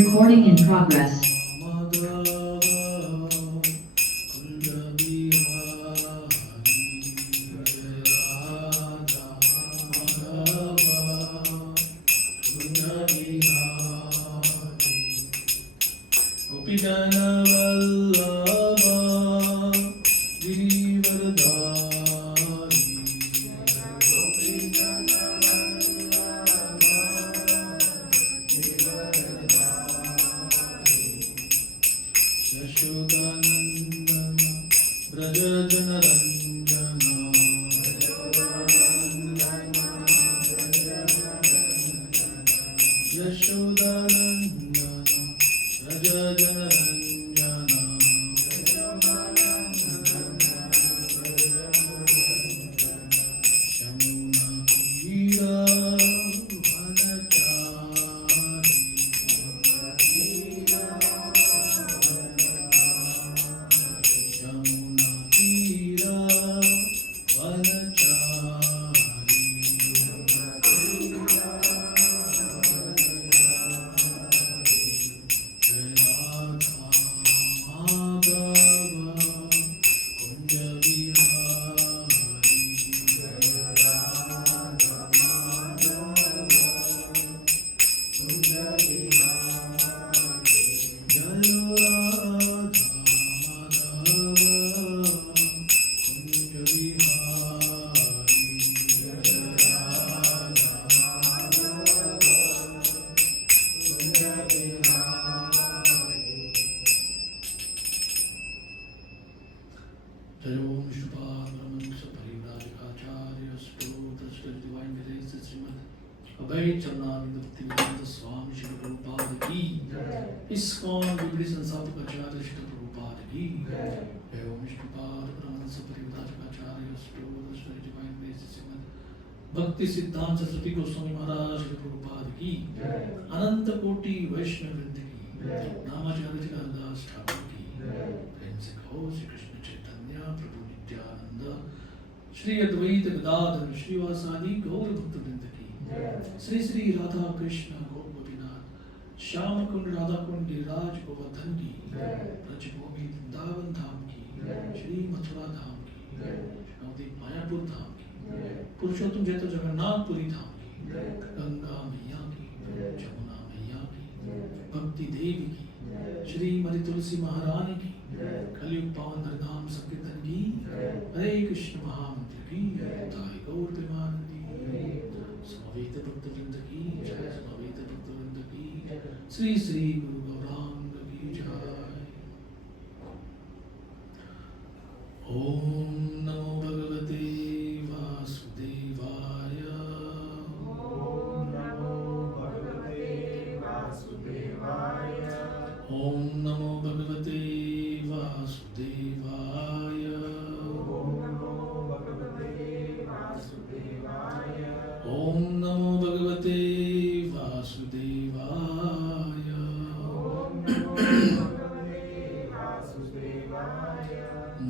Recording in progress. ISKCON विबली संस्थापक आचार्य श्री प्रभुपाद की जय ओम विष्णुपाद ब्रह्म सपरिवाराचार्य श्री डिवाइन ग्रेस श्रीमद् भक्ति सिद्धांत सरस्वती गोस्वामी महाराज श्री प्रभुपाद की अनंत कोटि वैष्णव वृंद की नामाचार्य दास ठाकुर की प्रेम से कहो श्री कृष्ण चैतन्य प्रभु नित्यानंद श्री अद्वैत गदाधर श्रीवासादि गौर भक्त वृंद की श्री श्री राधा कृष्ण श्याम कुंड राधा कुंड गिरिराज गोवर्धन की ब्रजभूमि वृंदावन धाम की श्री मथुरा धाम की नवदीप मायापुर धाम की पुरुषोत्तम जयतो जगन्नाथपुरी धाम की गंगा मैया की जमुना मैया की भक्ति देवी की श्री मरी तुलसी महारानी की कलयुग पावन हरिनाम संकीर्तन की हरे कृष्ण महामंत्र की ताई गौर प्रेमानंदी समवेत भक्त वृंद की जय समवेत भक्त वृंद की श्री श्री गुरु गौरांग की जय। ओम नमो भगवते वासुदेवाय। ओम नमो भगवते वासुदेवाय। ओम नमो भगवते वासुदेवाय। ओम नमो भगवते वासुदेवाय। ओम नमो भगवते वासुदेवाय।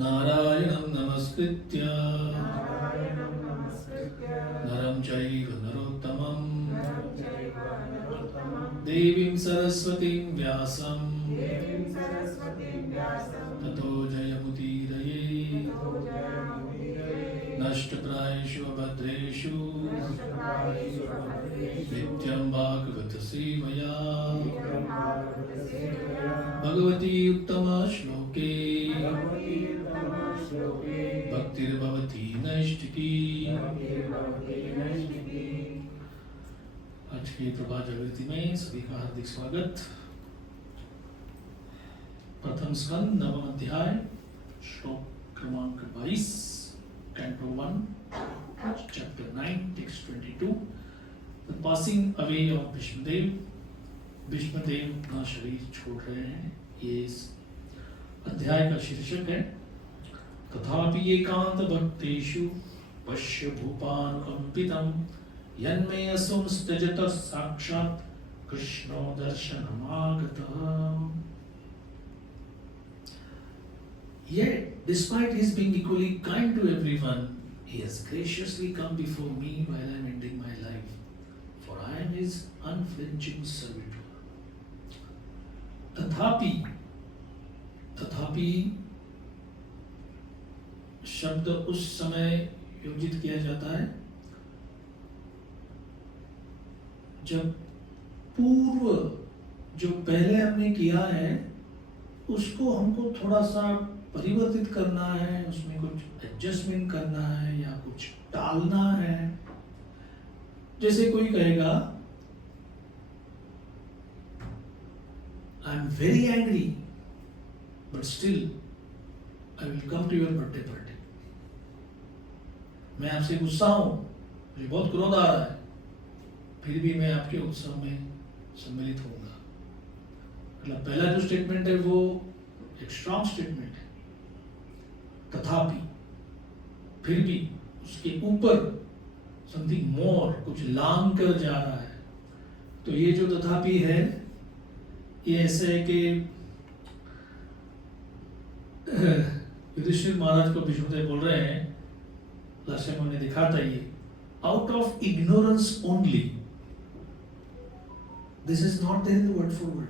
नारायणं नमस्कृत्य नरं चैव नरोत्तमं देवीं सरस्वतीं व्यासं ततो जयमुदीरये। नष्टप्रायेषु भद्रेषु नित्यं भागवत सेवया भगवती उत्तमा श्लोके भक्तिर्भवती नैष्ठिकी। आज की प्रभात जागृति में सभी का हार्दिक स्वागत। प्रथम स्कंद नवम अध्याय श्लोक क्रमांक 22 canto 1 chapter 9 text 22 the passing away of Bhishmadev. Bhishmadev अपना शरीर छोड़ रहे हैं। ये इस अध्याय का शीर्षक है। तथापि एकांत भक्तेषु पश्य भूपानुकंपितं यन्मे असुंस्तजत साक्षात् कृष्णो दर्शनमागतः। Yet, despite his being equally kind to everyone, he has graciously come before me while I am ending my life, for I am his unflinching servitor. तथापि शब्द उस समय योजित किया जाता है जब पूर्व जो पहले हमने किया है उसको हमको थोड़ा सा परिवर्तित करना है, उसमें कुछ एडजस्टमेंट करना है या कुछ टालना है। जैसे कोई कहेगा I am very angry but still I will come to your birthday party. मैं आपसे गुस्सा हूं, मुझे बहुत क्रोध आ रहा है, फिर भी मैं आपके उत्सव में सम्मिलित होऊंगा। मतलब पहला जो स्टेटमेंट है वो एक स्ट्रॉन्ग स्टेटमेंट है, तथापि, फिर भी, उसके ऊपर समथिंग मोर, कुछ लांग कर जा रहा है। तो ये जो तथापि है ये ऐसे है कि युधिष्ठिर महाराज को विष्णुदेव बोल रहे हैं, लास्ट टाइम हमने देखा था ये, out of ignorance only, this is not there in the word for word.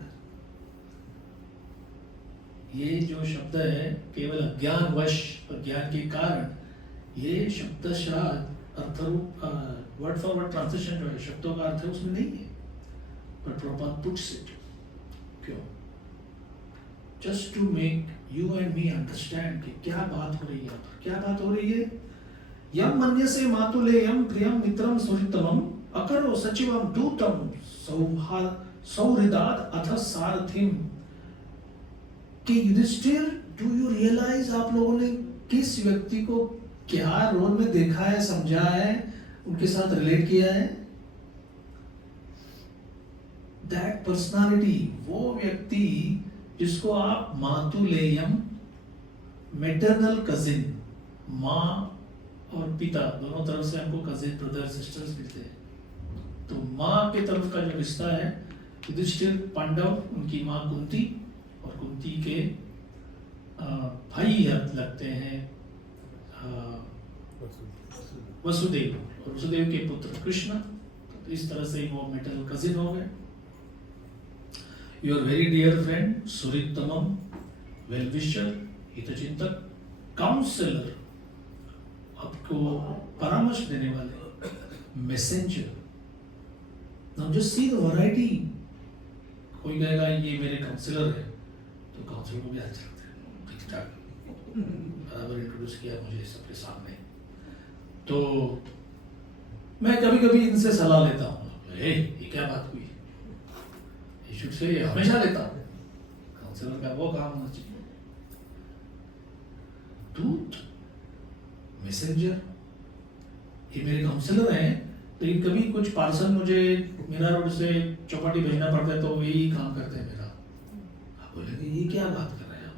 ये जो शब्द है केवल अज्ञानवश, अज्ञान के कारण, ये शब्दशः अर्थरूप वर्ड फॉर वर्ड ट्रांसलेशन जो है, शब्दों का अर्थ है उसमें नहीं है, पर प्रॉपर पुट्स इट। क्यों? Just to make you and me understand कि क्या बात हो रही है यहाँ पर। क्या बात हो रही है? यम मन्यसे मातुलेयम प्रियम मित्रम सुहृतमम अकरो सचिवम दूतम सौहृदाद अथ सारथिम। कि युधिष्ठिर, डू यू रियलाइज, आप लोगों ने किस व्यक्ति को क्या रोल में देखा है, समझा है, उनके साथ रिलेट किया है? दैट पर्सनालिटी, वो व्यक्ति जिसको आप मातुलेयम, मैटरनल कजिन, माँ और पिता दोनों तरफ से हमको कजिन, ब्रदर, सिस्टर्स मिलते हैं। तो माँ के तरफ का जो रिश्ता है, युधिष्ठिर पांडव, उनकी माँ कुंती और कुंती के भाई लगते हैं वसुदेव, और वसुदेव के पुत्र कृष्ण। तो इस तरह से वो मैटरनल कजिन हो गए। योर वेरी डियर फ्रेंड सुहृतमम, वेल विशर, हितचिंतक, काउंसलर, आपको परामर्श देने वाले, messenger. Now just see the variety. कोई कहेगा ये मेरे काउंसलर है, तो काउंसलर को भी अच्छा लगता है, ठीक ठाक बराबर इंट्रोड्यूस किया मुझे सबके सामने। तो मैं कभी कभी इनसे सलाह लेता हूँ, ये क्या बात हुई, शुड से हमेशा लेता हूँ। काउंसलर का वो काम होना चाहिए। दूत, मैसेंजर, ये मेरे काउंसलर हैं, लेकिन कभी कुछ पार्सल मुझे मेरा रोड से चौपाटी भेजना पड़ता है तो यही काम करते हैं मेरा। आप बोलेंगे ये क्या बात कर रहे हैं आप?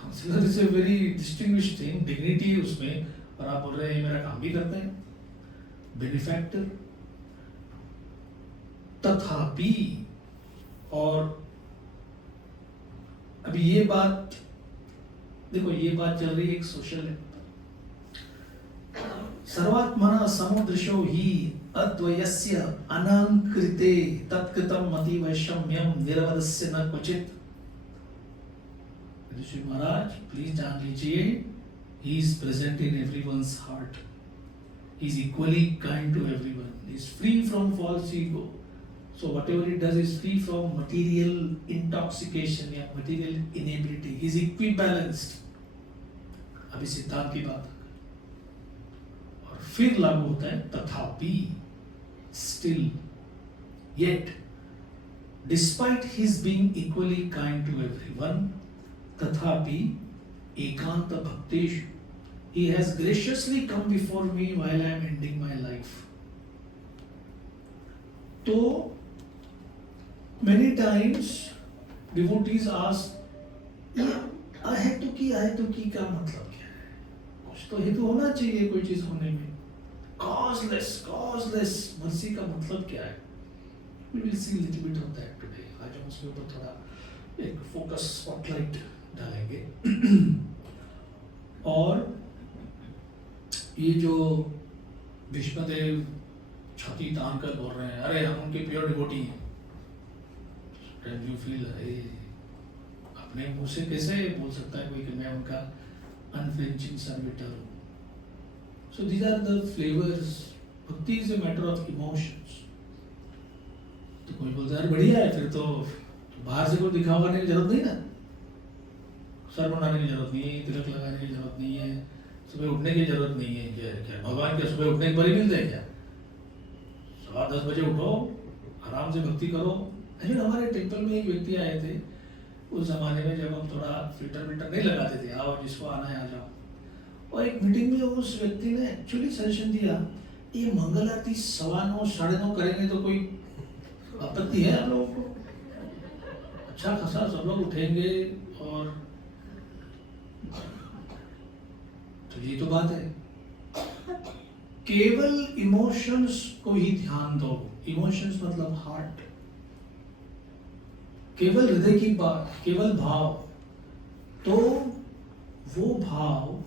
Counsellor is a very distinguished thing, dignity है उसमें, और आप बोल रहे हैं मेरा काम भी करते हैं। बेनिफैक्टर, तथापि, और अभी ये बात देखो, ये बात चल रही है एक सोशल, सर्वात्मना समुदृशो ही अद्वयस्य अनांकृते तत्कृतम मति वैषम्यम निरवधस्य न क्वचित। ऋषि महाराज प्लीज जान लीजिए, he is present in everyone's heart, he is equally kind to everyone, he is free from false ego, so whatever he does is free from material intoxication या material inability, he is equibalanced। अभी सिद्धांत की बात, और फिर लागू होता है तथापि, still, yet, despite his being equally kind to everyone, तथापि एकांत भक्तेषु, he has graciously come before me while I am ending my life। तो many times devotees ask, अहेतुकी का मतलब क्या है? कुछ तो हेतु होना चाहिए कोई चीज होने में। causeless मर्सी का मतलब क्या है? We will see little bit of that today। आज हम उसके ऊपर थोड़ा एक फोकस स्पॉटलाइट डालेंगे। और ये जो भीष्मदेव छाती तान कर बोल रहे हैं, अरे हम उनके प्योर डिवोटी हैं, एंड यू फील अरे अपने मुंह से कैसे बोल सकता है कोई कि मैं उनका अनफ्लिंचिंग सर्विटर हूँ. So these are the flavours. Bhakti is a matter of emotions. तो कोई बोलता है बढ़िया है फिर तो बाहर से कोई दिखावा करने की जरूरत नहीं ना, सर बनाने की जरूरत नहीं है, तिलक लगाने की जरूरत नहीं है, सुबह उठने की जरूरत नहीं है. क्या भगवान क्या सुबह उठने के पर ही मिलते हैं क्या? 10:15 बजे उठो, आराम से भक्ति करो. एक्चुअली हमारे टेम्पल में एक व्यक्ति आए थे उस जमाने में जब हम थोड़ा फिल्टर नहीं लगाते थे, आओ जिसको आना है आ जाओ. और एक मीटिंग में उस व्यक्ति ने एक्चुअली सजेशन दिया, ये मंगल आरती 9:15 9:30 करेंगे तो कोई आपत्ति है आप लोगों को? अच्छा खासा सब लोग उठेंगे और तो ये तो बात है. केवल इमोशंस को ही ध्यान दो. इमोशंस मतलब हार्ट, केवल हृदय की बात, केवल भाव. तो वो भाव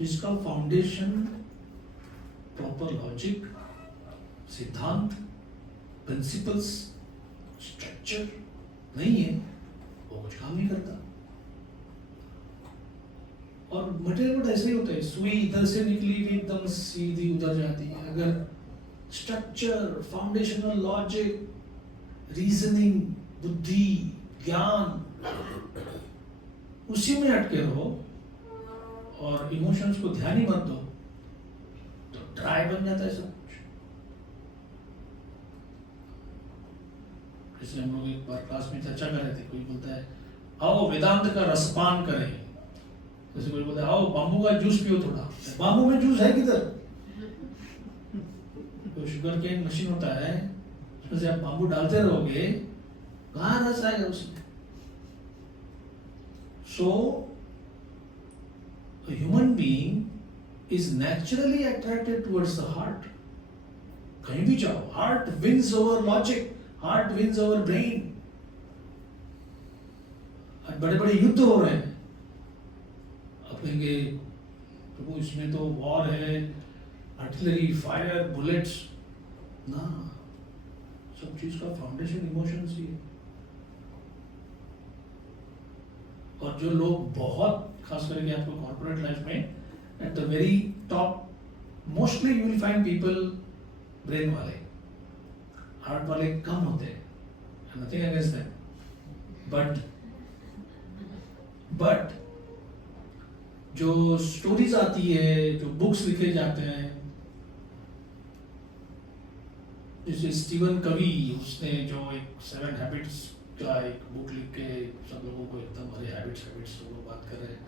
जिसका फाउंडेशन प्रॉपर लॉजिक, सिद्धांत, प्रिंसिपल्स, स्ट्रक्चर नहीं है, वो कुछ काम नहीं करता. और मटेरियल वर्ड ऐसे ही होता है, सुई इधर से निकली हुई एकदम सीधी उधर जाती है. अगर स्ट्रक्चर, फाउंडेशनल लॉजिक, रीजनिंग, बुद्धि, ज्ञान उसी में अटके रहो और इमोशंस को ध्यान ही मत दो तो ड्राई बन जाता है सब कुछ. इसलिए हम लोग एक बार क्लास में चर्चा कर रहे थे, कोई बोलता है आओ वेदांत का रसपान करें, जैसे कोई बोलता है आओ बाम्बू का जूस पियो थोड़ा. बाम्बू में जूस है किधर? तो शुगर केन मशीन होता है, उसमें से आप बाम्बू डालते रहोगे, कहाँ रस आएगा उसमें? सो a human being is naturally attracted towards the heart. कहीं भी जाओ, heart wins over logic, heart wins over brain. आज बड़े बड़े युद्ध हो रहे हैं, अब कहेंगे प्रभु इसमें तो वॉर है, आर्टिलरी, फायर, बुलेट्स ना, सब चीज का फाउंडेशन इमोशंस ही है. और जो लोग बहुत खास करके आपको कॉर्पोरेट लाइफ में at the very top, mostly you will find people brain वाले, हार्ट वाले कम होते हैं. नथिंग अगेंस्ट देम, बट जो स्टोरीज आती है, जो बुक्स लिखे जाते हैं, जैसे स्टीवन कवी, उसने जो एक 7 हैबिट्स का एक बुक लिख के सब लोगों को एकदम अरे हैबिट्स सब लोग बात कर रहे हैं,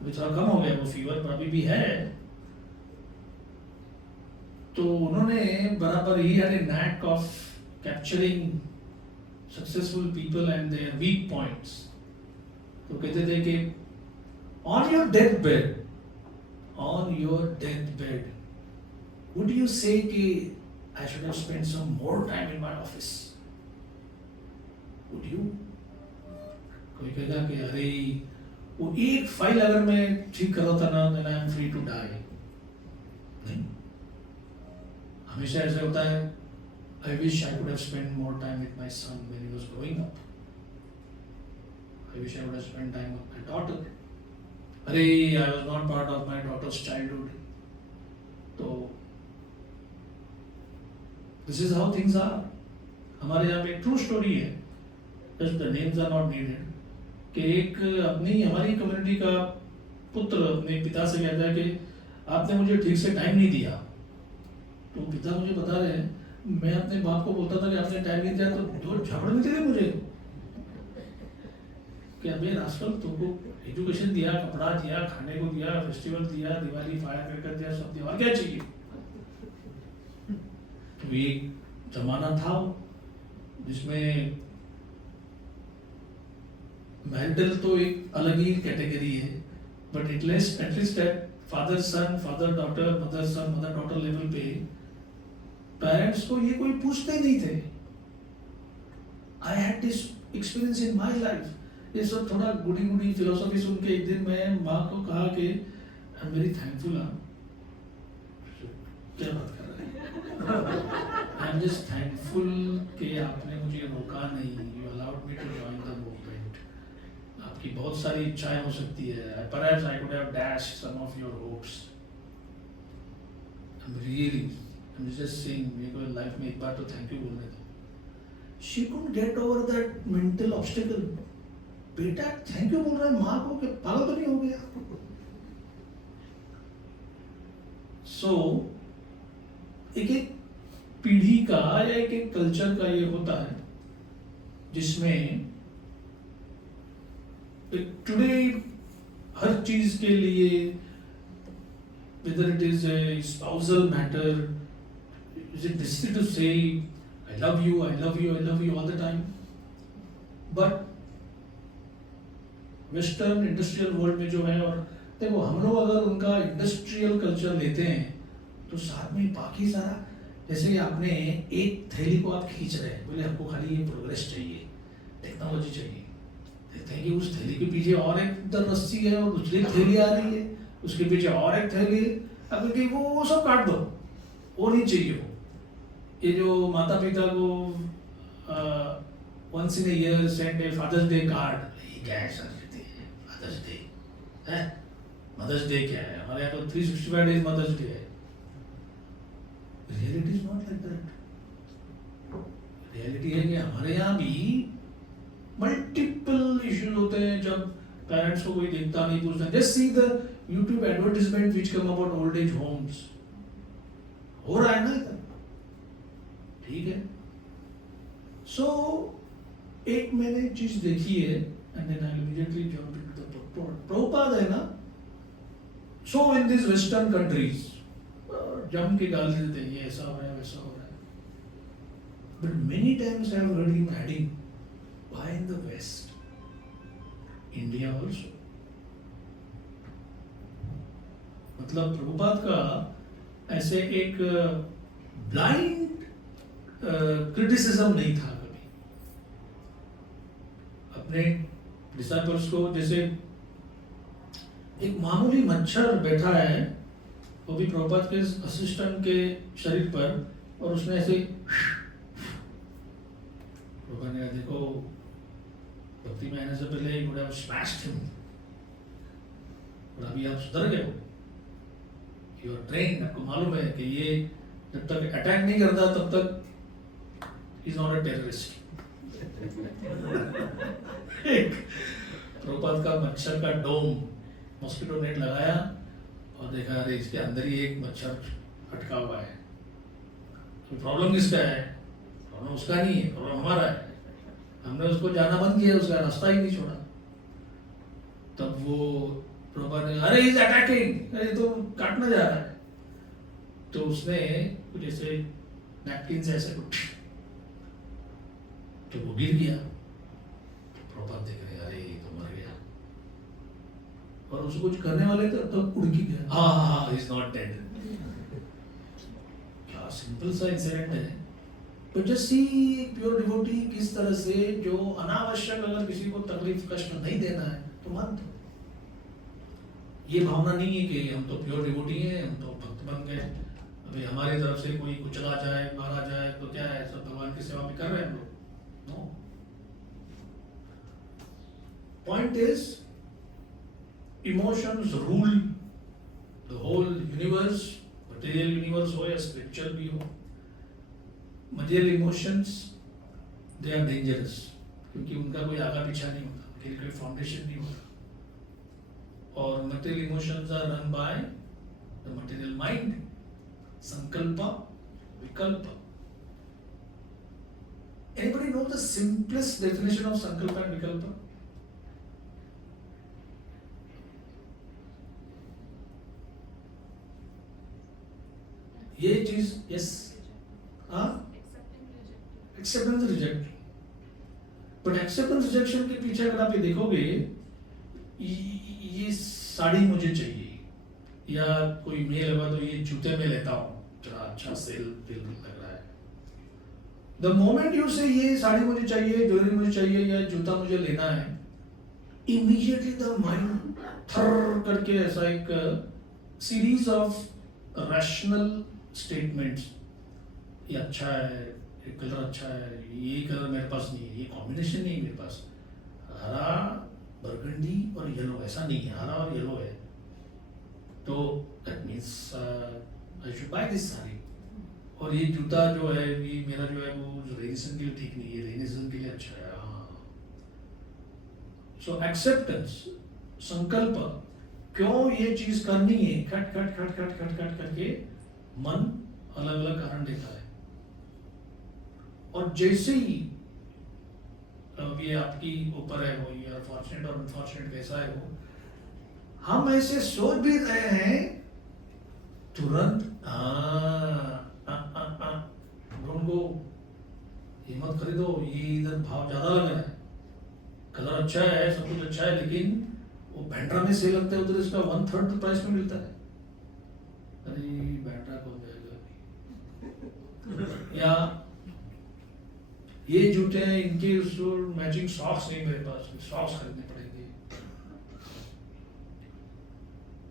अभी थोड़ा कम हो गया वो फीवर, पर अभी भी है. तो उन्होंने बराबर ही had a knack of capturing successful people and their weak points. तो कहते थे कि on your deathbed would you say कि I should have spent some more time in my office? Would you? कोई कहेगा कि अरे वो एक फाइल अगर मैं ठीक कर रहा था ना, then I am free to die. नहीं, हमेशा ऐसा होता है, I wish I could have spent more time with my son when he was growing up. I wish I would have spent time with my daughter. अरे I was not part of my daughter's childhood. तो this is how things are. हमारे यहाँ पे एक true story है, just the names are not needed, कि एक अपनी हमारी कम्युनिटी का पुत्र अपने पिता से कहता है कि आपने मुझे ठीक से टाइम नहीं दिया. तो पिता मुझे बता रहे हैं, मैं अपने बाप को बोलता था कि आपने टाइम नहीं दिया, तो दो झगड़ नहीं थे मुझे कि अबे रास्कल, तुमको एजुकेशन दिया, कपड़ा दिया, खाने को दिया, फेस्टिवल दिया, दिवाली फायर क्रैकर दिया, सब दिया, और क्या चाहिए? तो एक जमाना था जिसमें मैरिटल तो एक अलग ही कैटेगरी है, but at least at father son, father daughter, mother son, mother daughter level पे पेरेंट्स को ये कोई पूछते नहीं थे. I had this experience in my life. ये सब थोड़ा गुडी फिलोसॉफी सुन के एक दिन मैं माँ को कहा कि आई एम वेरी थैंकफुल. क्या बात कर रहे हैं? आई एम जस्ट थैंकफुल कि आपने मुझे रोका नहीं, you allowed me to join the movement. आपकी बहुत सारी इच्छाएं हो सकती है, perhaps I could have dashed some of your hopes. I am really, I am just saying, मेरे को लाइफ में एक बार तो थैंक यू बोलने दो। She couldn't get over that mental obstacle. बेटा थैंक यू बोल रहा है माँ को, कि पागल तो नहीं हो गया? सो एक एक पीढ़ी का या एक एक कल्चर का ये होता है जिसमें टुडे हर चीज के लिए, whether it is a spousal matter, is it necessary to say I love you, I love you, I love you all the time? But western industrial world में जो है, और देखो हम लोग अगर उनका इंडस्ट्रियल कल्चर लेते हैं तो साथ में बाकी सारा, जैसे कि आपने एक थैली को आप खींच रहे हैं, बोले हमको खाली ये प्रोग्रेस चाहिए, टेक्नोलॉजी चाहिए, देखते हैं कि उस थैली के पीछे और एक इधर रस्सी है और दूसरी थैली आ रही है, उसके पीछे और एक थैली है। अब कि वो सब काट दो, वो नहीं चाहिए। वो ये जो माता पिता को once in a year send a father's day card, ये क्या है सर? मदर्स डे है, मदर्स डे क्या है? हमारे यहाँ तो 365 डेज मदर्स डे है। Reality is not like that. Reality है कि हमारे यहाँ भी मल्टीपल इश्यूज होते हैं जब पेरेंट्स को कोई देखता नहीं, पूछता। Just see the YouTube advertisement which come about old age homes. हो रहा है ना इधर, ठीक है। सो एक मैंने चीज देखी है, and then I'll immediately jump into the purport. Prabhupada है ना, so in these western countries, जम के गाली देते हैं, ये ऐसा हो रहा है, वैसा हो रहा है। But many times I have heard him adding, why in the West? India also. मतलब प्रभुपाद का ऐसे एक ब्लाइंड क्रिटिसिज्म नहीं था कभी अपने डिसाइपल्स को। जैसे एक मामूली मच्छर बैठा है, वो भी प्रभुपाद के असिस्टेंट के शरीर पर, और उसने ऐसे प्रभुपाद ने कहा, देखो भक्ति में आने से पहले ही वुड स्मैश्ड हिम, और अभी आप सुधर गए हो, यू आर ट्रेन्ड, आपको मालूम है कि ये जब तक अटैक नहीं करता तब तक is not a terrorist. Prabhupada का मच्छर का डोम, मॉस्किटो नेट लगाया और देखा अरे इसके अंदर ही एक मच्छर अटका हुआ है। तो प्रॉब्लम किसका है? प्रॉब्लम उसका नहीं है, प्रॉब्लम हमारा है। हमने उसको जाना बंद किया, उसका रास्ता ही नहीं छोड़ा। तब वो प्रभुपाद ने, अरे इज अटैकिंग, अरे तो काटना जा रहा है। तो उसने कुछ ऐसे नैपकिन से ऐसे कुछ, तो वो गिर गया। प्रभुपाद देख रहे, अरे ये तो मर गया, और उसको कुछ करने वाले थे तो उड़ के गया। हाँ, इज नॉट डेड। क्या सिंपल सा इंसिडेंट है, तो जस्ट सी प्योर डिवोटी किस तरह से, जो अनावश्यक अगर किसी को तकलीफ कष्ट नहीं देना है तो मत दो। ये भावना नहीं है कि हम तो प्योर डिवोटी हैं, हम तो भक्त बन गए, अभी हमारी तरफ से कोई कुचला जाए, मारा जाए तो क्या है, सब भगवान की सेवा में कर रहे हैं हम लोग। No, point is emotions rule the whole universe, material universe हो या स्पिरिचुअल भी हो। Material emotions they are dangerous, क्योंकि उनका कोई आगा पीछा नहीं होता, उनके लिए कोई फाउंडेशन नहीं होता। और material emotions are run by the material mind, संकल्प, विकल्प। Anybody know the simplest definition of sankalpa and vikalpa? ये चीज, यस, हाँ, acceptance reject. But acceptance rejection के पीछे अगर आप ये देखोगे, ये साड़ी मुझे चाहिए, या कोई मेल लगा तो ये जूते में लेता हूँ, जरा अच्छा सेल लग रहा है। द मोमेंट यू से ये साड़ी मुझे चाहिए, ज्वेलरी मुझे चाहिए, या जूता मुझे लेना है, इमीडिएटली द माइंड थर करके ऐसा एक सीरीज ऑफ रैशनल स्टेटमेंट्स ये अच्छा है, ये कलर अच्छा है, ये कलर मेरे पास नहीं है, ये कॉम्बिनेशन नहीं है मेरे पास, हरा बरगंडी और येलो, ऐसा नहीं है, हरा और येलो है, तो that means I should by this sari. और ये जूता जो है, ये मेरा जो है वो रेनी सीजन के लिए ठीक नहीं है, रेनी सीजन के लिए अच्छा है। हाँ, सो एक्सेप्टेंस, संकल्प, क्यों ये चीज करनी है, खट खट खट खट खट खट करके मन अलग अलग कारण देता है। और जैसे ही अब ये आपकी ऊपर है, वो ये फॉर्चुनेट और अनफॉर्चुनेट कैसा है वो, हम ऐसे सोच भी रहे हैं तुरंत को ये मत खरीदो, ये इधर भाव ज्यादा लग रहा है, कलर अच्छा है, सब कुछ अच्छा है, लेकिन वो बैंड्रा में सेल लगता है, उधर इसका 1/3 प्राइस में मिलता है। अरे बैंड्रा कौन जाएगा। या ये जूते हैं, इनके मैचिंग सॉक्स नहीं मेरे पास, सॉक्स खरीदने पड़ेंगे।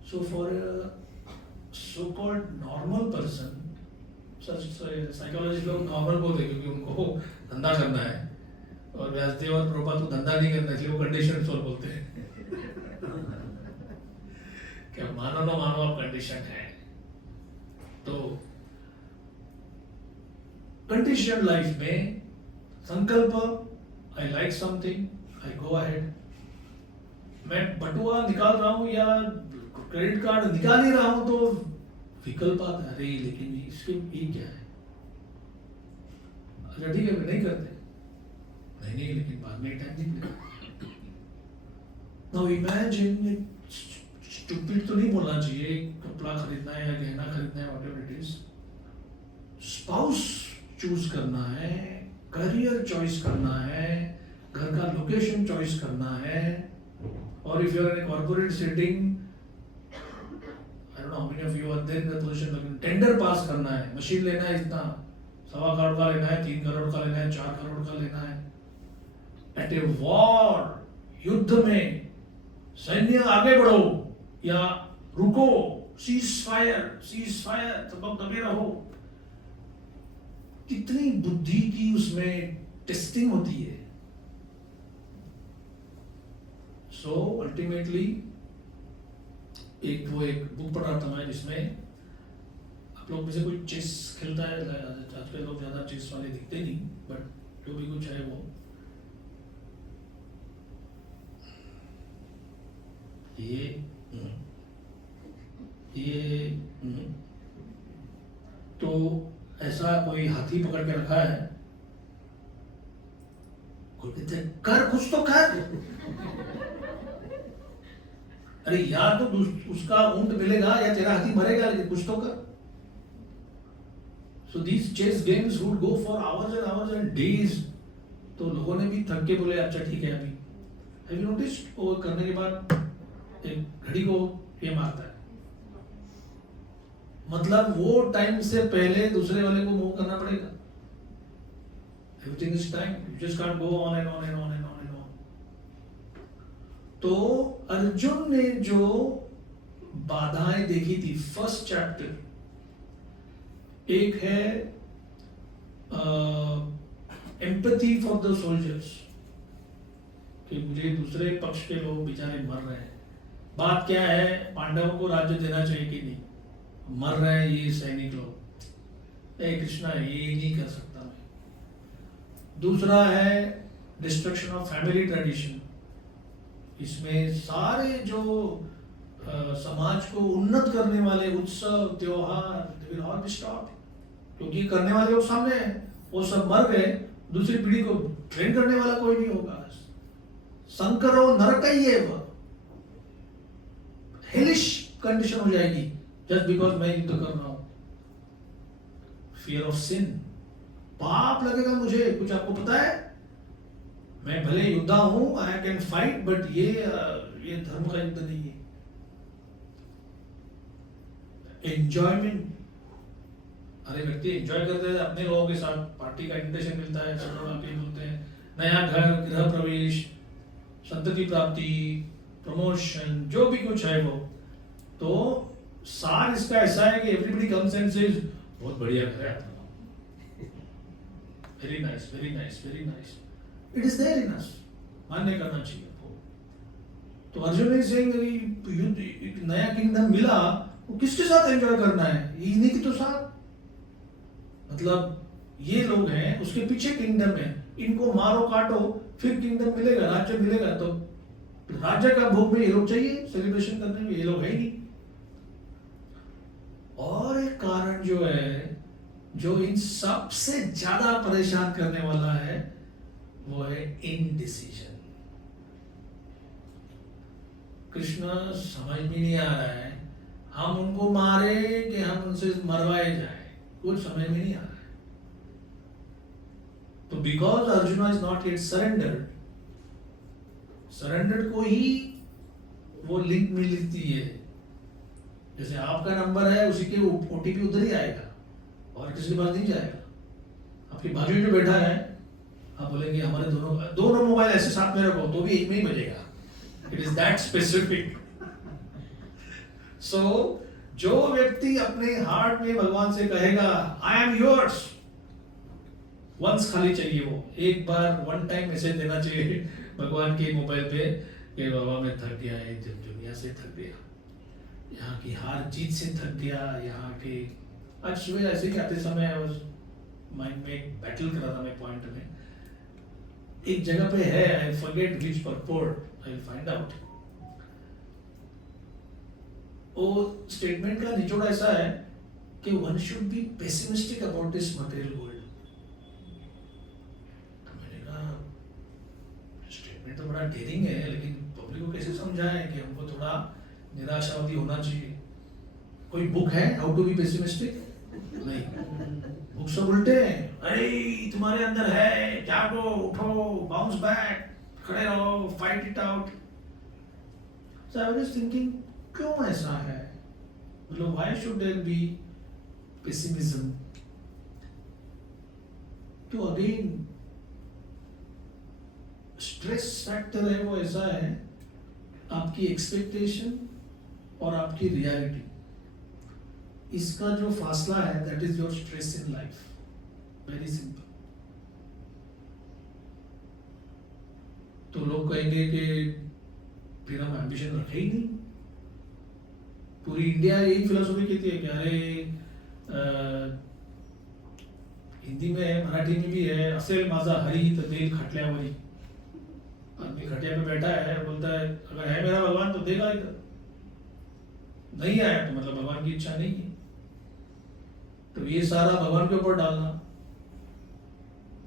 So for so called normal person, psychology लोग नॉर्मल बोलते हैं क्योंकि उनको धंधा करना है, और व्यासदेव और प्रभुपाद तो धंधा नहीं करना, इसलिए वो कंडीशन सोल बोलते हैं। क्या मानो ना मानो आप कंडीशन है। तो कंडीशन लाइफ में संकल्प, I like something, I go ahead. मैं बटुआ निकाल रहा हूं या क्रेडिट कार्ड निकाल ही रहा हूं, तो विकल्प आता है, अरे लेकिन इसके ये क्या है, अच्छा ठीक है नहीं करते, नहीं लेकिन बाद में टाइम निकले। नाउ इमेजिन, स्टूपिड तो नहीं बोलना चाहिए, कपड़ा खरीदना है या गहना खरीदना है, whatever it is, spouse choose करना है, करियर चॉइस करना है, घर का लोकेशन चॉइस करना है, और if you are in corporate setting, how many of you are there in the position, tender pass करना है, मशीन लेना है, इतना 1.25 करोड़ का लेना है, 3 करोड़ का लेना है, 4 करोड़ का लेना है। एट ए वॉर, युद्ध में सैन्य आगे बढ़ो या रुको, सीज फायर, तब दबे रहो, कितनी बुद्धि की उसमें टेस्टिंग होती है। सो अल्टीमेटली एक बुक पढ़ रहा था मैं, जिसमें आप लोग में से कोई चेस खेलता है, आजकल लोग ज्यादा चेस वाले दिखते नहीं, बट जो भी कुछ है वो, ये तो ऐसा कोई हाथी पकड़ के रखा है, कोई कहते कर कुछ तो कर, अरे या तो उसका ऊंट मिलेगा या तेरा हाथी मरेगा, लेकिन कुछ तो कर। So these chess games would go for hours and days. तो लोगों ने भी थक के बोले अच्छा ठीक है अभी, हैव यू नोटिस्ड, वो करने के बाद एक घड़ी को ये मारता है, मतलब वो टाइम से पहले दूसरे वाले को मूव करना पड़ेगा। Everything is time, you just can't go on and on and on and on and on. तो अर्जुन ने जो बाधाएं देखी थी फर्स्ट चैप्टर, एक है एम्पैथी फॉर द सोल्जर्स, कि मुझे दूसरे पक्ष के लोग बेचारे मर रहे हैं, बात क्या है पांडवों को राज्य देना चाहिए कि नहीं, मर रहे हैं ये सैनिक लोग, ए कृष्णा ये नहीं कर सकता मैं। दूसरा है डिस्ट्रक्शन ऑफ फैमिली ट्रेडिशन, इसमें सारे जो समाज को उन्नत करने वाले उत्सव त्योहार they will all be stopped, क्योंकि करने वाले लोग सामने हैं, वो सब मर गए, दूसरी पीढ़ी को ट्रेन करने वाला कोई नहीं होगा। संकरो नरकय्येव, हेलिश कंडीशन हो जाएगी जस्ट बिकॉज मैं युद्ध कर रहा हूं। फियर ऑफ सिन, पाप लगेगा मुझे, कुछ आपको पता है, मैं भले योद्धा हूं, आई कैन फाइट, बट ये धर्म का युद्ध नहीं है। एंजॉयमेंट, अरे व्यक्ति एंजॉय करते हैं अपने लोगों के साथ, पार्टी का इन्विटेशन मिलता है, सब लोग आके बोलते हैं, नया घर, गृह प्रवेश, संतति प्राप्ति, प्रमोशन, जो भी कुछ है वो। तो सार इसका ऐसा है कि एवरीबडी कम्स एंड सेज बहुत बढ़िया घर है, very nice, very nice, very nice. It is there in us. मान्य करना चाहिए आपको. तो अर्जुन इज सेइंग कि युद्ध एक नया किंगडम मिला, वो किसके साथ एंजॉय करना है? इन्हीं के तो साथ. मतलब ये लोग हैं, उसके पीछे किंगडम है, इनको मारो काटो, फिर किंगडम मिलेगा, राज्य मिलेगा. तो राज्य का भोग में ये लोग चाहिए, सेलिब्रेशन करने में ये लोग है ही नहीं. और एक कारण जो है, जो इन सबसे ज्यादा परेशान करने वाला है, वो है इनडिसीजन. कृष्ण समझ में नहीं आ रहा है, हम उनको मारे कि हम उनसे मरवाए जाए, कुछ समझ में नहीं आ रहा है. तो because Arjun is not yet surrendered को ही वो लिंक मिलती है. जैसे आपका नंबर है, उसी के ओटीपी उधर ही आएगा और किसी के पास नहीं जाएगा. आपके बाजू में जो बैठा है, आप बोलेंगे हमारे दोनों मोबाइल ऐसे साथ में रखो तो भी एक में ही बजेगा. It is that specific. So जो व्यक्ति अपने हार्ट में भगवान से कहेगा आई एम योर्स, वंस खाली चाहिए, वो एक बार वन टाइम मैसेज देना चाहिए भगवान के मोबाइल पे कि बाबा मैं थक गया है, दुनिया से थक गया, यहाँ की हार जीत से थक गया, यहाँ के. आज सुबह ऐसे ही आते समय माइंड में एक बैटल कर रहा था मैं पॉइंट में. एक जगह पे है, I forget which purport, I will find out. वो स्टेटमेंट का निचोड़ ऐसा है कि one should be pessimistic about this material world. तो मैंने कहा स्टेटमेंट तो बड़ा डेयरिंग है, लेकिन पब्लिक को कैसे समझाएं कि हमको थोड़ा निराशावादी होना चाहिए. कोई बुक है हाउ टू बी पेसिमिस्टिक? नहीं. बुक सब उल्टे हैं. अरे तुम्हारे अंदर है, जागो, उठो, बाउंस बैक, खड़े रहो, fight it out. So I was thinking क्यों ऐसा है? मतलब why should there be pessimism? तो अगेन स्ट्रेस फैक्टर है, वो ऐसा है, आपकी एक्सपेक्टेशन और आपकी रियलिटी, इसका जो फासला है, that is your stress in life. Very simple. तो लोग कहेंगे कि फिर हम एम्बिशन रखे ही नहीं. पूरी इंडिया यही फिलोसॉफी कहती है कि अरे हिंदी में है, मराठी में भी है, असेल माझा हरी तो देल खटल्यावरी. आदमी खटिया पे बैठा है, बोलता है अगर है मेरा भगवान तो देगा इधर, नहीं आया तो मतलब भगवान की इच्छा नहीं है. तो ये सारा भगवान के ऊपर डालना.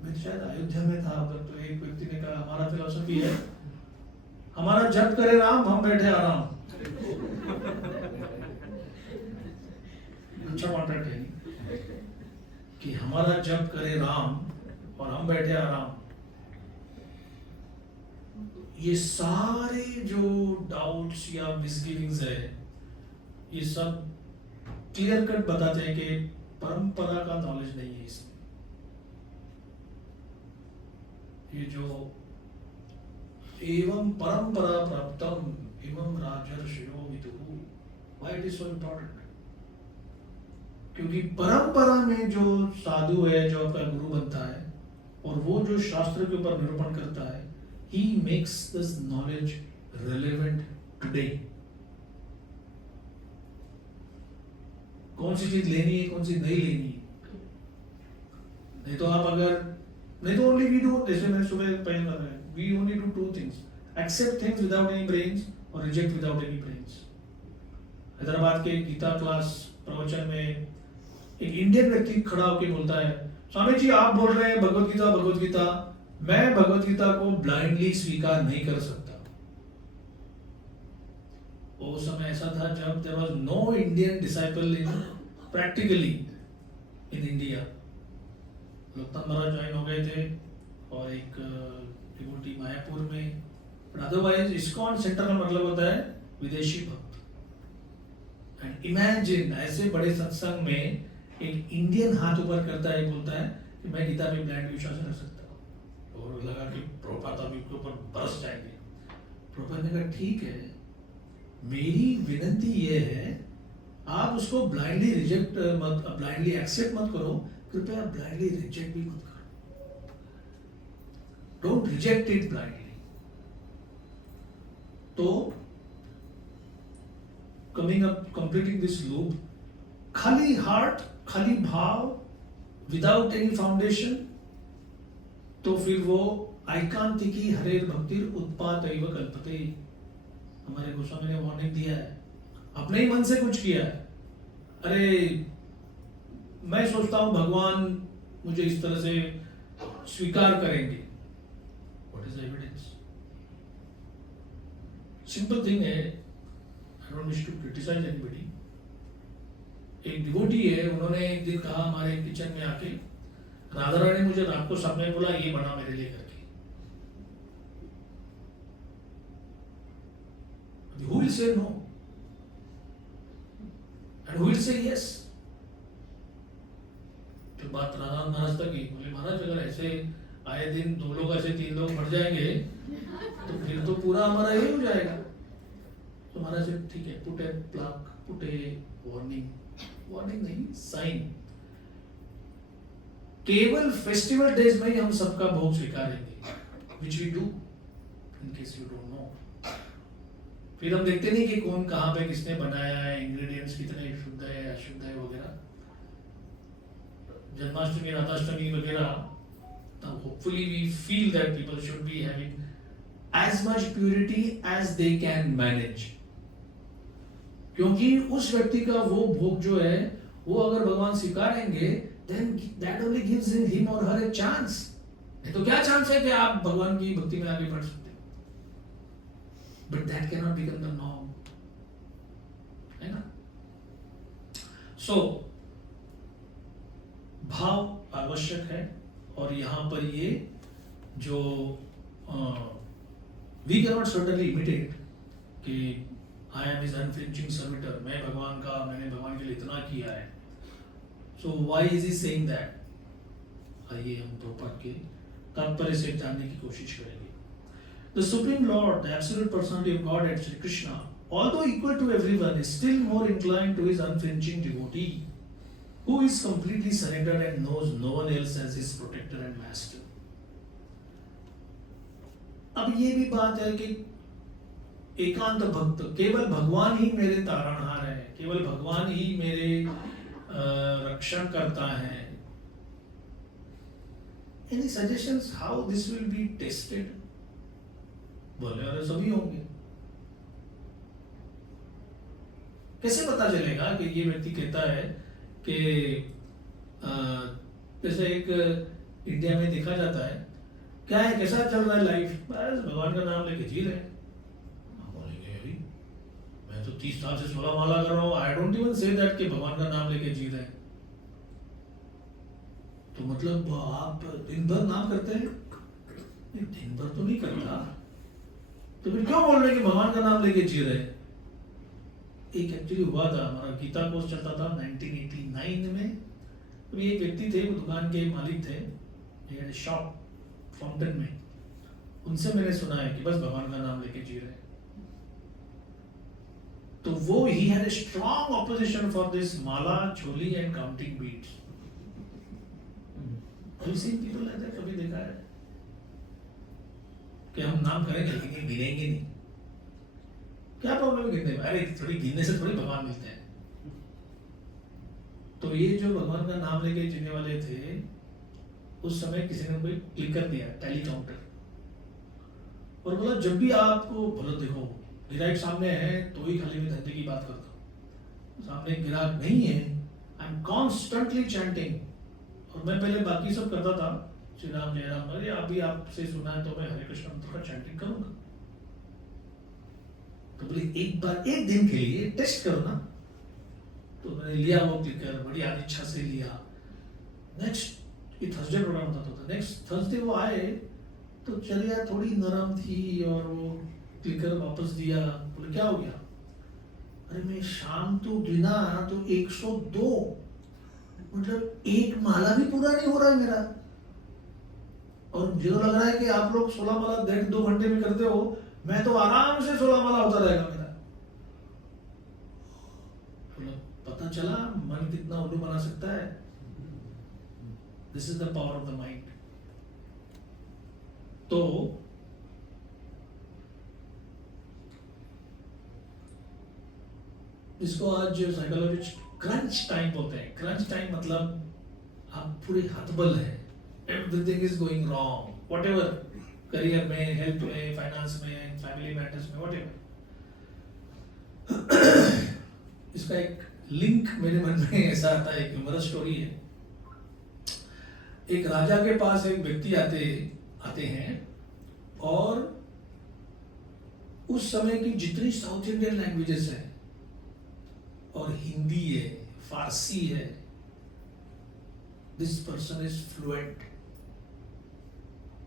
मैं शायद अयोध्या में था, तो एक व्यक्ति ने कहा हमारा फिलोसफी है, हमारा जप करे राम, हम बैठे आराम. अच्छा कॉन्ट्रैक्ट है कि हमारा जप करे राम और हम बैठे आराम. ये सारे जो डाउट्स या मिसगिविंग्स है, ये सब क्लियर कट बताते हैं कि परंपरा का नॉलेज नहीं है इसमें. ये जो एवं परंपरा प्राप्तम एवं राजर्षयो विदुः, why it is so important? क्योंकि परंपरा में जो साधु है, जो आपका गुरु बनता है, और वो जो शास्त्र के ऊपर निरूपण करता है, he makes this knowledge relevant today. कौन सी चीज लेनी है, कौन सी नहीं लेनी है. नहीं तो आप अगर नहीं तो ओनली वी डू, जैसे मैंने सुबह पहले बताया, we only do two things, accept things without any brains और reject without any brains. Hyderabad के गीता क्लास प्रवचन में एक इंडियन व्यक्ति खड़ा होकर बोलता है, स्वामी जी आप बोल रहे हैं भगवत गीता, मैं भगवत गीता को ब्लाइंडली स्वीकार नहीं कर सकता. वो समय ऐसा था जब there was no Indian disciple in practically in India. Lokanath Maharaj join हो गए थे और एक डिवोटी मायापुर में. बट अदरवाइज इस्कॉन सेंटर का मतलब होता है विदेशी भक्त. एंड इमेजिन ऐसे बड़े सत्संग में एक इंडियन हाथ ऊपर करता है, बोलता है कि मैं गीता में ब्लाइंड विश्वास नहीं रख सकता. और लगा कि प्रभुपाद अभी के ऊपर बरस जाएंगे. प्रभुपाद ने कहा ठीक है, मेरी विनती ये है, आप उसको ब्लाइंडली रिजेक्ट मत, ब्लाइंडली एक्सेप्ट मत करो, कृपया ब्लाइंडली रिजेक्ट भी मत करो. Don't reject it blindly. तो coming up, completing this loop, खाली हार्ट, खाली भाव, विदाउट एनी फाउंडेशन, तो फिर वो ऐकांतिकी हरेर भक्तिर उत्पातैव कल्पते। हमारे गोस्वामी ने वार्निंग दिया है, अपने ही मन से कुछ किया है, अरे मैं सोचता हूं भगवान मुझे इस तरह से स्वीकार करेंगे। What is the evidence? Simple thing है, I don't wish to criticise anybody. एक डिवोटी है, उन्होंने एक दिन कहा हमारे किचन में आके, राधा रानी मुझे रात को सपने में बोला ये बना मेरे लिए करके। Who will say no? And who will say yes? तो बात राधा महाराज तक की, बोले महाराज अगर ऐसे आए दिन 2 लोग ऐसे 3 लोग मर जाएंगे तो फिर तो पूरा हमारा ये हो जाएगा। तो महाराज ठीक है, put a plug, put a warning, warning नहीं, साइन। केवल फेस्टिवल डेज में ही हम सबका भोग स्वीकारेंगे, which we do, in case you don't know. फिर हम देखते नहीं कि कौन कहां पे किसने बनाया है, इंग्रेडिएंट्स कितने शुद्ध है अशुद्ध है वगैरह। जन्माष्टमी, राधाष्टमी वगैरह, तब hopefully we feel that people should be having as much purity as they can manage, क्योंकि उस व्यक्ति का वो भोग जो है वो अगर भगवान स्वीकारेंगे, then that only gives him or her a chance। नहीं तो क्या चांस है कि आप भगवान की भक्ति में आगे बढ़ सकते? But that cannot become the norm, है ना? So भाव आवश्यक है, और यहाँ पर ये जो we cannot certainly imitate कि I am his unflinching servitor, मैं भगवान का, मैंने भगवान के लिए इतना किया है। So why is he saying that? आइए हम प्रभुपाद के तात्पर्य से जानने की कोशिश करेंगे। The Supreme Lord, the Absolute Personality of Godhead, Shri Krishna, although equal to everyone, is still more inclined to his unflinching devotee, who is completely surrendered and knows no one else as his protector and master. अब ये भी बात है कि एकांत भक्त, केवल भगवान ही मेरे तारणहार है, केवल भगवान ही मेरे रक्षण करता है। Any suggestions how this will be tested? बोले अरे सभी होंगे। कैसे पता चलेगा कि ये व्यक्ति कहता है कि जैसे एक इंडिया में देखा जाता है, क्या है, कैसा चल रहा है लाइफ, बस भगवान का नाम लेके जी रहे हैं। बोलेंगे मैं तो 30 साल से 16 माला कर रहा हूँ, I don't even say that कि भगवान का नाम लेके जी रहे हैं। तो मतलब आप दिन भर नाम करते हैं? दिन भर तो नहीं करता, तो फिर क्यों बोल रहे कि भगवान का नाम लेके जी रहे? एक एक्चुअली हुआ था, हमारा गीता कोर्स चलता था 1989 में। तो एक व्यक्ति थे, वो दुकान के मालिक थे, शॉप फाउंटेन में। उनसे मैंने सुना है कि बस भगवान का नाम लेके जी रहे। तो वो he had a strong opposition for this mala, छोली and counting beads. Have you seen people like that? कभी देखा है कि हम नाम करेंगे लेकिन गिनेंगे नहीं? क्या प्रॉब्लम है गिनने में? अरे थोड़ी गिनने से थोड़ी भगवान मिलते हैं। तो ये जो भगवान का नाम लेके जीने वाले थे, उस समय किसी ने कोई क्लिकर दिया, टैली काउंटर, और बोला जब भी आपको बोलो, देखो ग्राहक सामने है तो ही खाली मैं धंधे की बात करता हूँ, सामने ग्राहक नहीं है, आई एम कॉन्स्टेंटली चैंटिंग। और मैं पहले बाकी सब करता था, श्री राम जय राम, अरे अभी आपसे सुना है तो मैं हरे कृष्ण मंत्र का चैंटिंग करूंगा। तो बोले एक बार, एक दिन के लिए टेस्ट करो ना। तो मैंने लिया वो क्लिकर, बड़ी इच्छा से लिया। नेक्स्ट, ये थर्सडे प्रोग्राम होता था, नेक्स्ट थर्सडे वो आए तो चलिया थोड़ी नरम थी, और वो क्लिकर वापस दिया। बोले क्या हो गया? अरे मैं शाम तो गिना तो 102, मतलब एक माला भी पूरा नहीं हो रहा है मेरा। और मुझे तो लग रहा है कि आप लोग 16 माला 1.5-2 घंटे में करते हो, मैं तो आराम से 16 माला होता रहेगा मेरा। पता चला मन कितना उल्लू बना सकता है। This is the power of the mind. तो इसको आज साइकोलॉजी क्रंच टाइम बोलते हैं। क्रंच टाइम मतलब आप पूरे हतबल है, everything is going wrong, whatever, career में, हेल्थ में, फाइनेंस में, फैमिली मैटर्स में, व्हाटएवर। इसका एक लिंक मेरे मन में ऐसा आता है, एक ह्यूमरस स्टोरी है। एक राजा के पास एक व्यक्ति आते हैं और उस समय की जितनी साउथ इंडियन लैंग्वेजेस है और हिंदी है, फारसी है, दिस पर्सन इज फ्लुएंट।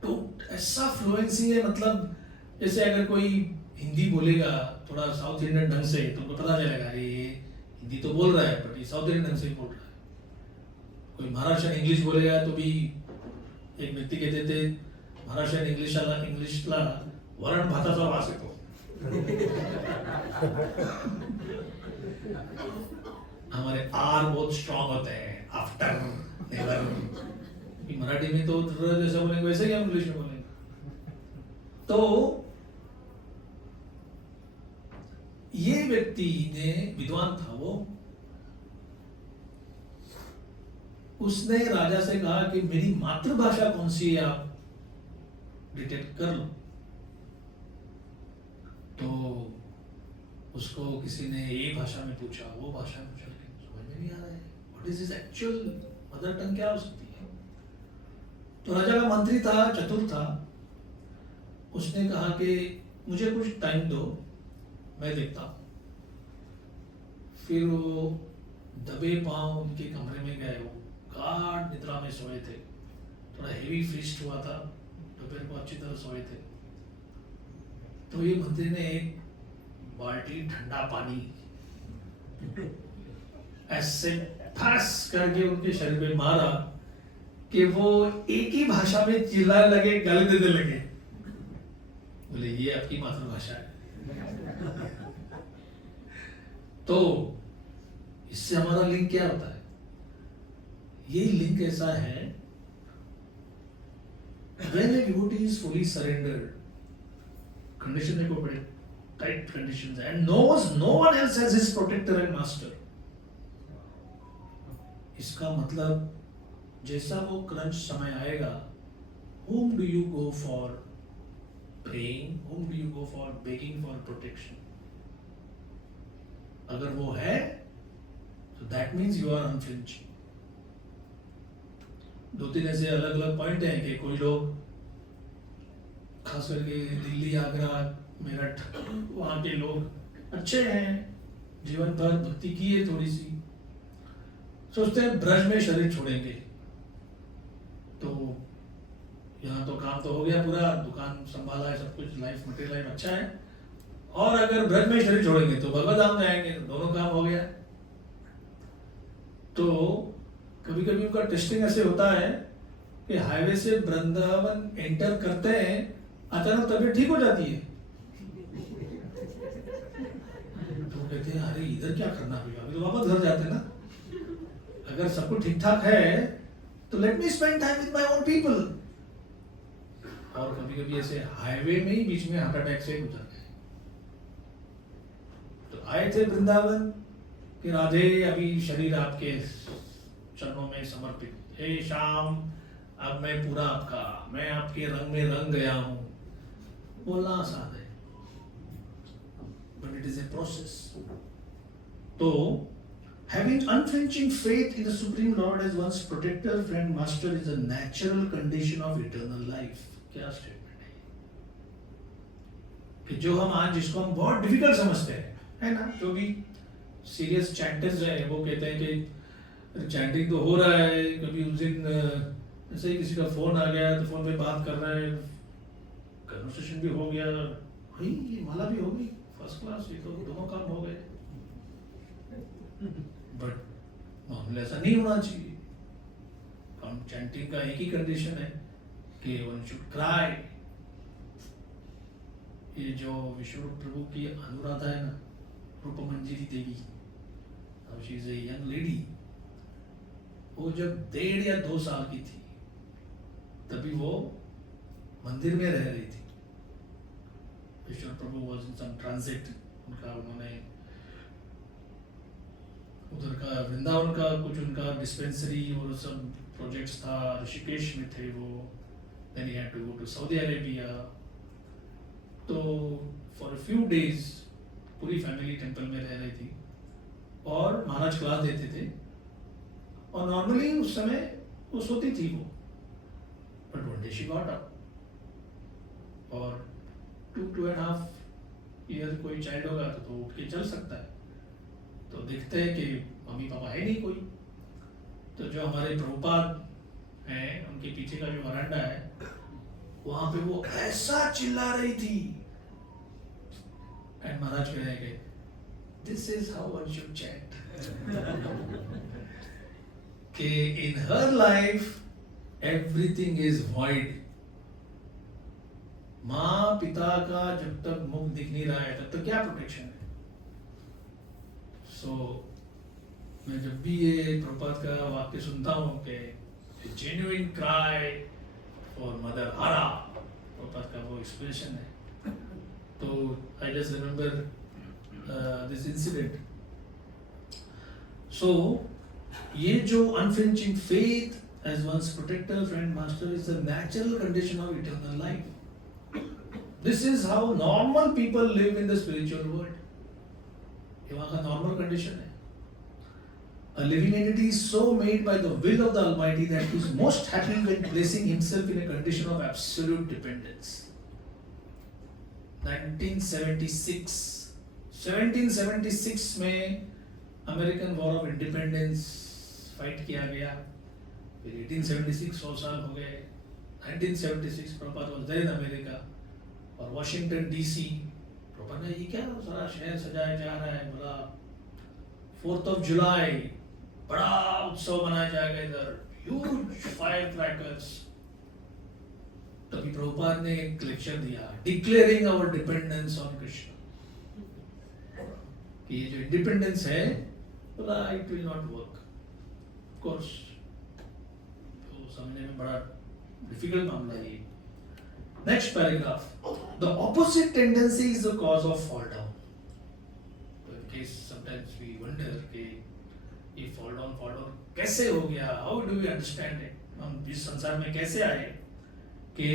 तो ऐसा फ्लुएंसी है, मतलब जैसे अगर कोई हिंदी बोलेगा थोड़ा साउथ इंडियन ढंग से, तुमको पता चलेगा अरे ये हिंदी तो बोल रहा है बट ये साउथ इंडियन ढंग से बोल रहा है। कोई महाराष्ट्र इंग्लिश बोलेगा तो भी एक व्यक्ति कहते थे महाराष्ट्र इंग्लिशला वरण भाताचा वास येतो। हमारे आर बहुत स्ट्रांग होते हैं, आफ्टर, नेवर। मराठी में तो जैसा बोलेंगे वैसे ही हम इंग्लिश में बोलेंगे। तो ये व्यक्ति ने, विद्वान था वो, उसने राजा से कहा कि मेरी मातृभाषा कौन सी है आप डिटेक्ट कर लो। तो उसको किसी ने ये भाषा में पूछा, वो भाषा में पूछा, समझ में नहीं आ रहा है what is his actual mother tongue क्या हो सकती है। तो राजा का मंत्री था, चतुर था, उसने कहा कि मुझे कुछ टाइम दो, मैं देखता हूं। फिर वो दबे पांव उनके कमरे में गए, वो गाढ़ निद्रा में सोए थे, थोड़ा हेवी फीस्ट हुआ था, दोपहर को अच्छी तरह सोए थे। तो ये मंत्री ने एक बाल्टी ठंडा पानी ऐसे फस करके उनके शरीर पे मारा कि वो एक ही भाषा में चिल्लाने लगे, गाली देने लगे। बोले ये आपकी मातृभाषा है। तो इससे हमारा लिंक क्या होता है? ये लिंक ऐसा है, when a devotee is fully surrendered, condition में कोई बड़े tight conditions है, and knows no one else as his protector and master. इसका मतलब जैसा वो क्रंच समय आएगा, whom do you go for praying? Whom do you go for begging for protection? अगर वो है, so that means you are unflinching. दो तीन ऐसे अलग अलग पॉइंट हैं कि कोई लोग, खास करके दिल्ली, आगरा, मेरठ, वहाँ के लोग अच्छे हैं, जीवन भर भक्ति की है थोड़ी सी, सोचते हैं ब्रज में शरीर छोड़ेंगे तो यहाँ तो काम तो हो गया, पूरा दुकान संभाला है, सब कुछ लाइफ, मटेरियल लाइफ अच्छा है, और अगर ब्रज में शरीर छोड़ेंगे तो भगवत धाम जाएंगे, दोनों काम हो गया। तो कभी कभी उनका टेस्टिंग ऐसे होता है कि हाईवे से वृंदावन एंटर करते हैं, अचानक तबीयत ठीक हो जाती है, तो कहते हैं अरे इधर क्या करना पड़ेगा, अभी तो वापस घर जाते हैं ना। अगर सब कुछ ठीक ठाक है तो let me spend time with my own people. और कभी कभी ऐसे हाईवे में ही बीच में हार्ट अटैक से गुजर गए। तो आए थे वृंदावन कि राधे अभी शरीर आपके चरणों में समर्पित, हे श्याम अब मैं पूरा आपका, मैं आपके रंग में रंग गया हूं, बोलना आसान है but it is a process. तो having unflinching faith in the Supreme Lord as one's protector, friend, master is a natural condition of eternal life. क्या स्टेटमेंट है कि जो हम आज, जिसको हम बहुत डिफिकल्ट समझते हैं, है ना, जो भी सीरियस चैंटर्स हैं वो कहते हैं कि चैंटिंग तो हो रहा है, कभी उस दिन ऐसे ही किसी का फोन आ गया तो फोन पे बात कर रहा है, कन्वर्सेशन भी हो गया, भाई ये माला भी होगी फर्स्ट क्लास, ये तो दोनों काम हो गए। बट मामला ऐसा नहीं होना चाहिए। चैंटिंग का एक ही कंडीशन है कि वन शुड क्राई। ये जो विश्वरूप प्रभु की अनुराधा है ना, Rupmanjari Devi, she is a young lady, वो जब 1.5 या 2 साल की थी तभी वो मंदिर में रह रही थी। ईश्वर प्रभु वाज इन सम ट्रांजिट, उन्होंने उधर का वृंदावन का कुछ उनका डिस्पेंसरी और सब प्रोजेक्ट्स था, ऋषिकेश में थे वो, then he had to go to Saudi Arabia. तो फॉर अ फ्यू डेज पूरी फैमिली टेंपल में रह रही थी और महाराज क्लास देते थे, और नॉर्मली उस समय वो सोती थी वो, but one day she got up, और 2.5 ईयर कोई चाइल्ड होगा तो उठ के चल सकता है। तो देखते हैं कि मम्मी पापा है नहीं कोई, तो जो हमारे प्रभुपाद हैं उनके पीछे का जो वरांडा है वहां पे वो ऐसा चिल्ला रही थी, एंड महाराज कह रहे हैं this is how one should chat, कि in her life everything is void. माँ पिता का जब तक मुख दिख नहीं रहा है तब तक क्या प्रोटेक्शन है। सो मैं जब भी ये प्रभुपाद का वाक्य सुनता हूँ कि जेन्युइन क्राई फॉर मदर हारा, प्रभुपाद का वो एक्सप्रेशन है, तो I just remember this incident. So ये जो unflinching faith as one's protector, friend, master is the natural condition of eternal life. This is how normal people live in the spiritual world. ये वहाँ का normal condition है। A living entity is so made by the will of the Almighty that he is most happy when placing himself in a condition of absolute dependence. 1776 में American war of independence fight किया गया, फिर 1876 100 साल हो गए, 1976 Prabhupada was there in America, और Washington DC Prabhupada ने ये क्या सारा शहर सजाया जा रहा है, बोला 4th of जुलाई बड़ा उत्सव मनाया जाएगा इधर, ह्यूज फायर क्रैकर्स। तभी प्रभुपाद ने एक लेक्चर दिया, declaring our dependence on Krishna, कि ये जो इंडिपेंडेंस है बोला it will not work. Of course तो समझने में बड़ा डिफिकल्ट मामला है ये। Next paragraph. The opposite tendency is the cause of fall down. So in case sometimes we wonder कि ये fall down कैसे हो गया? How do we understand it? हम इस संसार में कैसे आए? कि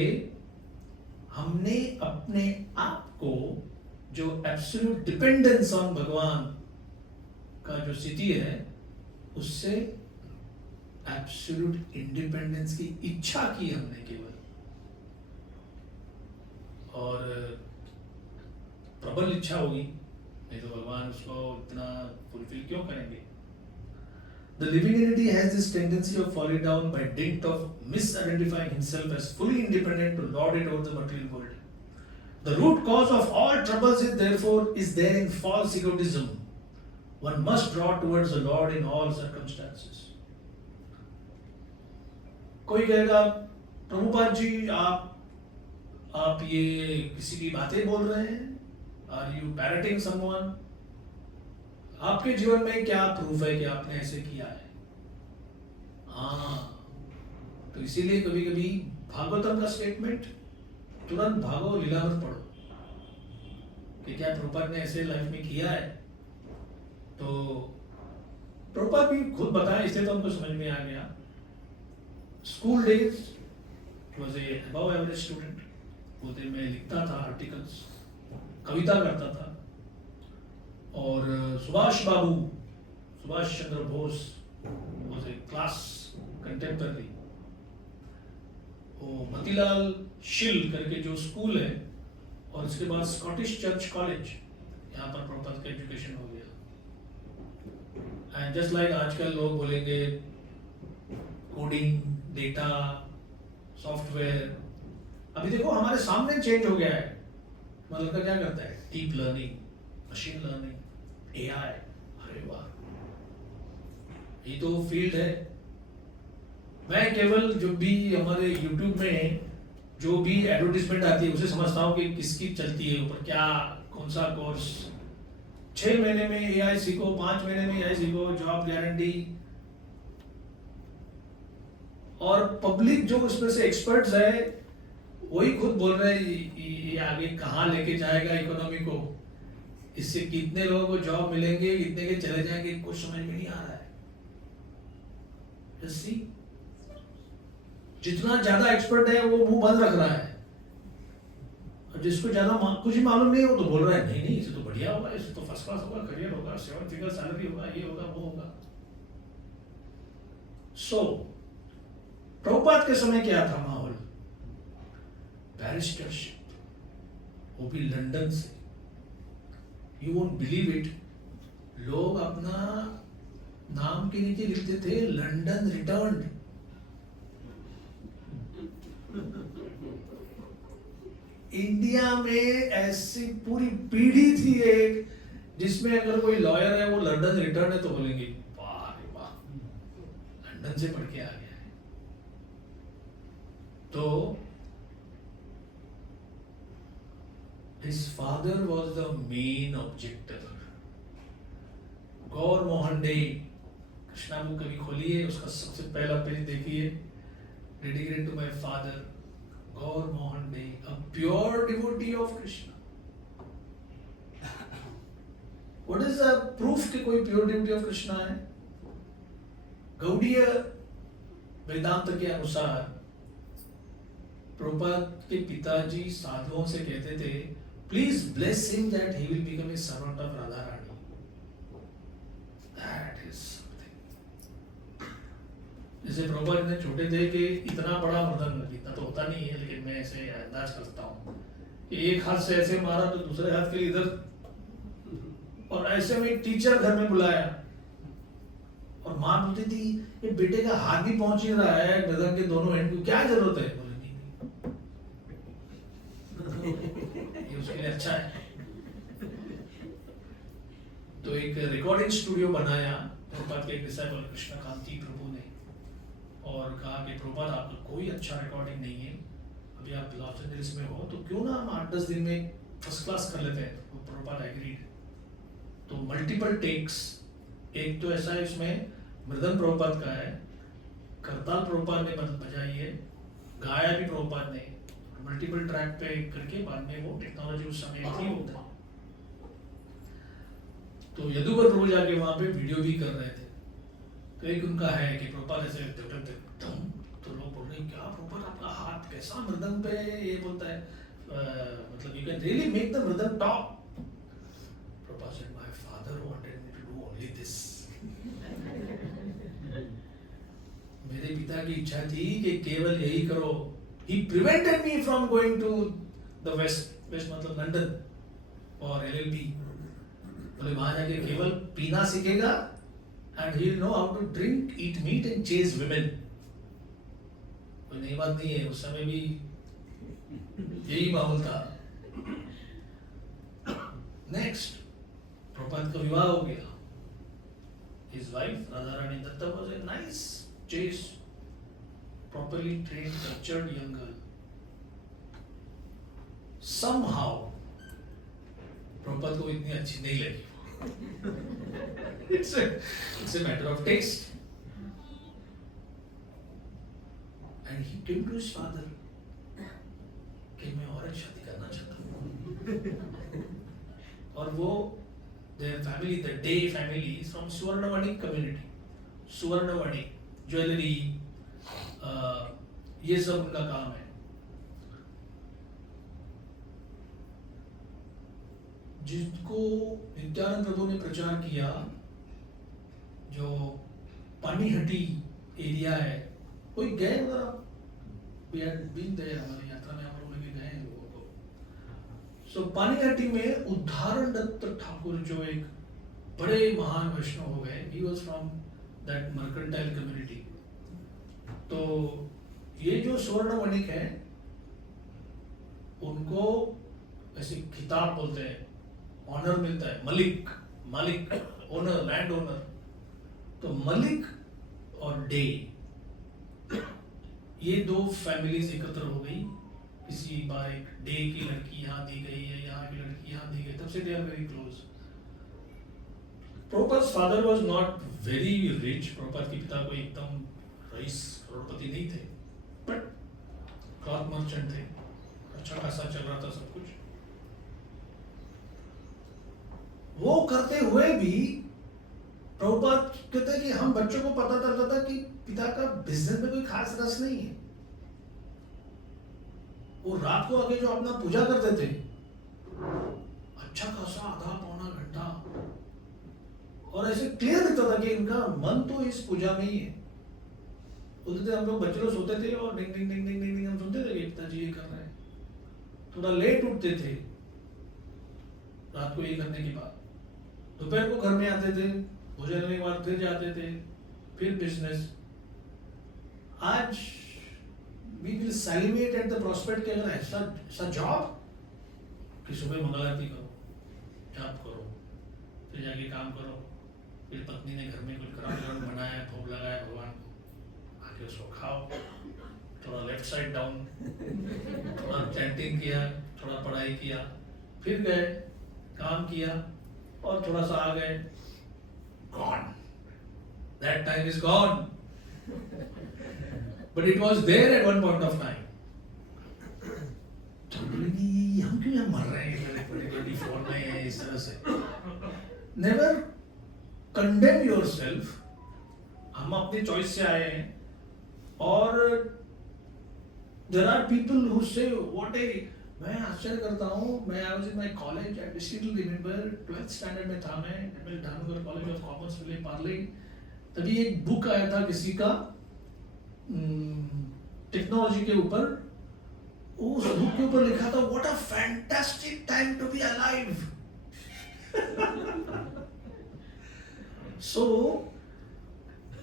हमने अपने आप को जो absolute dependence on भगवान का जो स्थिति है, उससे absolute independence की इच्छा की हमने केवल, और प्रबल इच्छा होगी, नहीं तो भगवान उसको इतना फुलफिल क्यों करेंगे। The living entity has this tendency of falling down by dint of misidentifying himself as fully independent to lord it over the material world. The root cause of all troubles is therefore there in false egotism. One must draw towards the Lord in all circumstances. कोई कहेगा प्रभुपाद जी आप ये किसी की बातें बोल रहे हैं, आर यू पैरटिंग समवन, आपके जीवन में क्या प्रूफ है कि आपने ऐसे किया है। हाँ, तो इसीलिए कभी कभी भागवतम का स्टेटमेंट तुरंत भागो लीलामृत पढ़ो कि क्या प्रभुपाद ने ऐसे लाइफ में किया है। तो प्रभुपाद भी खुद बताया, इसलिए तो हमको समझ में आ गया। School days was a above average student, बोलते मैं लिखता था आर्टिकल्स, कविता करता था, और Subhash Chandra Bose was a class contemporary. वो मतीलाल शिल करके जो स्कूल है, और इसके बाद स्कॉटिश चर्च कॉलेज, यहाँ पर प्रभुपाद का एजुकेशन हो गया। एंड जस्ट लाइक आजकल लोग बोलेंगे कोडिंग, डेटा, सॉफ्टवेयर, अभी देखो हमारे सामने चेंज हो गया है। मतलब का क्या करता है, deep learning, machine learning, AI, अरे वाह, ये तो फील्ड है। मैं केवल जो भी हमारे YouTube में जो भी एडवर्टीजमेंट आती है उसे समझता हूँ कि किसकी चलती है, ऊपर क्या, कौन सा कोर्स, 6 महीने में एआई सीखो, 5 महीने में एआई सीखो, जॉब गारंटी। और पब्लिक जो उसमें से एक्सपर्ट्स है वही खुद बोल रहे हैं ये आगे कहाँ लेके जाएगा इकोनॉमी को, इससे कितने लोगों को जॉब मिलेंगे, कितने के चले जाएंगे, कुछ समझ में नहीं आ रहा है। Just see, जितना ज्यादा एक्सपर्ट है वो मुंह बंद रख रहा है, और जिसको ज्यादा कुछ ही मालूम नहीं हो तो बोल रहा है नहीं नहीं इसे तो बढ़िया होगा, इसे तो फर्स्ट क्लास होगा, करियर होगा, 7 फिगर सैलरी होगा, ये होगा वो होगा। सो प्रभुपाद के समय क्या था माहौल? बैरिस्टरशिप, वो भी लंदन से। यू वोंट बिलीव इट, लोग अपना नाम के नीचे लिखते थे लंदन रिटर्न्ड। इंडिया में ऐसी पूरी पीढ़ी थी एक, जिसमें अगर कोई लॉयर है वो लंदन रिटर्न है तो बोलेंगे वाह रे वाह, लंदन से पढ़ के आ गया है। तो his father was the main objector. Gour Mohan De, Krishna book कभी खोलिए, उसका सबसे पहला पेज देखिए, dedicated to my father Gour Mohan De, a pure devotee of Krishna. What is the proof कि कोई प्योर डिवोटी ऑफ कृष्णा है? गौड़ीय वेदांत के अनुसार प्रभुपाद के पिताजी साधुओं से कहते थे please bless him that he will become a servant of Radha Rani. That is something. जैसे प्रभुपाद इतने छोटे थे कि इतना बड़ा मृदंग, इतना तो होता नहीं है लेकिन मैं ऐसे अंदाज करता हूँ कि एक हाथ से ऐसे मारा तो दूसरे हाथ के लिए इधर, और ऐसे में टीचर घर में बुलाया और माँ बोलती थी ये बेटे का हाथ भी पहुंच नहीं रहा है मृदंग के दोनों एंड को, क्या जरूरत है? बोले नहीं ये उसके लिए अच्छा है। तो एक रिकॉर्डिंग स्टूडियो बनाया प्रभुपाद के एक डिसाइपल कृष्णकांती प्रभु ने, और कहा कि प्रभुपाद आपका कोई अच्छा रिकॉर्डिंग नहीं है, अभी आप लॉस एंजलिस में हो तो क्यों ना हम 8-10 दिन में फर्स्ट क्लास कर लेते हैं। तो प्रभुपाद एग्रीड। तो मल्टीपल टेक्स, एक तो ऐसा है इसमें मृदंग प्रभुपाद का है, करताल प्रभुपाद ने बजाई है, गाया भी प्रभुपाद ने, मल्टीपल ट्रैक पे करके बाद में वो टेक्नोलॉजी उस समय थी होता। तो यदुवर प्रभु जाके वहां पे वीडियो भी कर रहे थे। तो एक उनका है कि प्रभुपाद ऐसे तो लोग बोल रहे हैं क्या प्रभुपाद आपका हाथ कैसा मृदंग पे ये बोलता है, मतलब you can really make the mridang talk. Prabhupada said my father wanted me to do only this. मेरे पिता की इच्छा थी कि केवल यही करो। He prevented me from going to the west मतलब लंदन और LLB। बोले वहां जाके केवल पीना सीखेगा and he'll know how to drink, eat meat and chase women। कोई नई बात नहीं है, उस समय भी यही माहौल था। नेक्स्ट, प्रभुपाद का विवाह हो गया। His wife Radha Rani Dutta was a nice, chaste, properly trained, cultured young girl. Somehow, Prabhupada को इतनी अच्छी नहीं लगी। It's a matter of taste. And he came to his father कि मैं और एक शादी करना चाहता हूँ। और वो their family, the Day family is from Suvarnavani community. Suvarnavani, jewellery, ये सब उनका काम है। जिसको नित्यानंद प्रभु ने प्रचार किया, जो पानीहट्टी एरिया है, कोई गए वगैरह? We had been there, हमारी यात्रा में हम लोग गए हैं लोगों को। सो पानीहट्टी में उद्धारण दत्त ठाकुर जो एक बड़े महान वैष्णव हो गए, he was from that mercantile community। तो ये जो स्वर्ण वणिक है उनको ऐसे खिताब बोलते हैं, ऑनर मिलता है, मालिक, ओनर, लैंड ओनर। तो मलिक और डे, ये दो फैमिलीज एकत्र हो गई। किसी बार एक डे की लड़की यहाँ दी गई है, यहाँ की लड़की यहाँ दी गई, तब से they are very close. Prabhupada's father was not very rich। Prabhupada के पिता कोई एकदम रईस करोड़पति नहीं थे, बट क्लॉथ मर्चेंट थे। अच्छा खासा चल रहा था सब कुछ। वो करते हुए भी प्रभुपाद कहते हैं कि हम बच्चों को पता चलता था कि पिता का बिजनेस में कोई खास रस नहीं है। वो रात को आके जो अपना पूजा करते थे, अच्छा खासा आधा पौना घंटा, और ऐसे क्लियर दिखता था कि इनका मन तो इस पूजा में ही है। बोलते थे हम लोग बच्चे लोग सोते थे और डिंग डिंग डिंग डिंग डिंग डिंग हम सुनते थे कि पिताजी ये कर रहे हैं। थोड़ा लेट उठते थे रात को ये करने के बाद, दोपहर को घर में आते थे, भोजन करने के बाद फिर जाते थे, फिर बिजनेस। आज we will celebrate at the prospect के अगर ऐसा जॉब कि सुबह मंगल आरती करो, जाप करो, फिर जाके काम करो, फिर पत्नी ने घर में कुछ ग्राउंड बनाया, भोग लगाया भगवान को, आके उसको खाओ, थोड़ा लेफ्ट साइड डाउन, थोड़ा चैंटिंग किया, थोड़ा पढ़ाई किया, फिर गए काम किया और थोड़ा सा आ गए, gone, that time is gone, but it was there at one point of time. हम क्यों यहाँ मर रहे हैं 2024 में इस तरह से? Never condemn yourself. हम अपनी चॉइस से आए हैं, और देयर आर पीपल हु से व्हाट ए, मैं आश्चर्य करता हूँ। मैं I was in my college, I still remember 12th standard में था मैं, Dhamnagar college of commerce Vile Parle. तभी एक बुक आया था किसी का टेक्नोलॉजी के ऊपर, उस बुक के ऊपर लिखा था what a fantastic time to be alive. So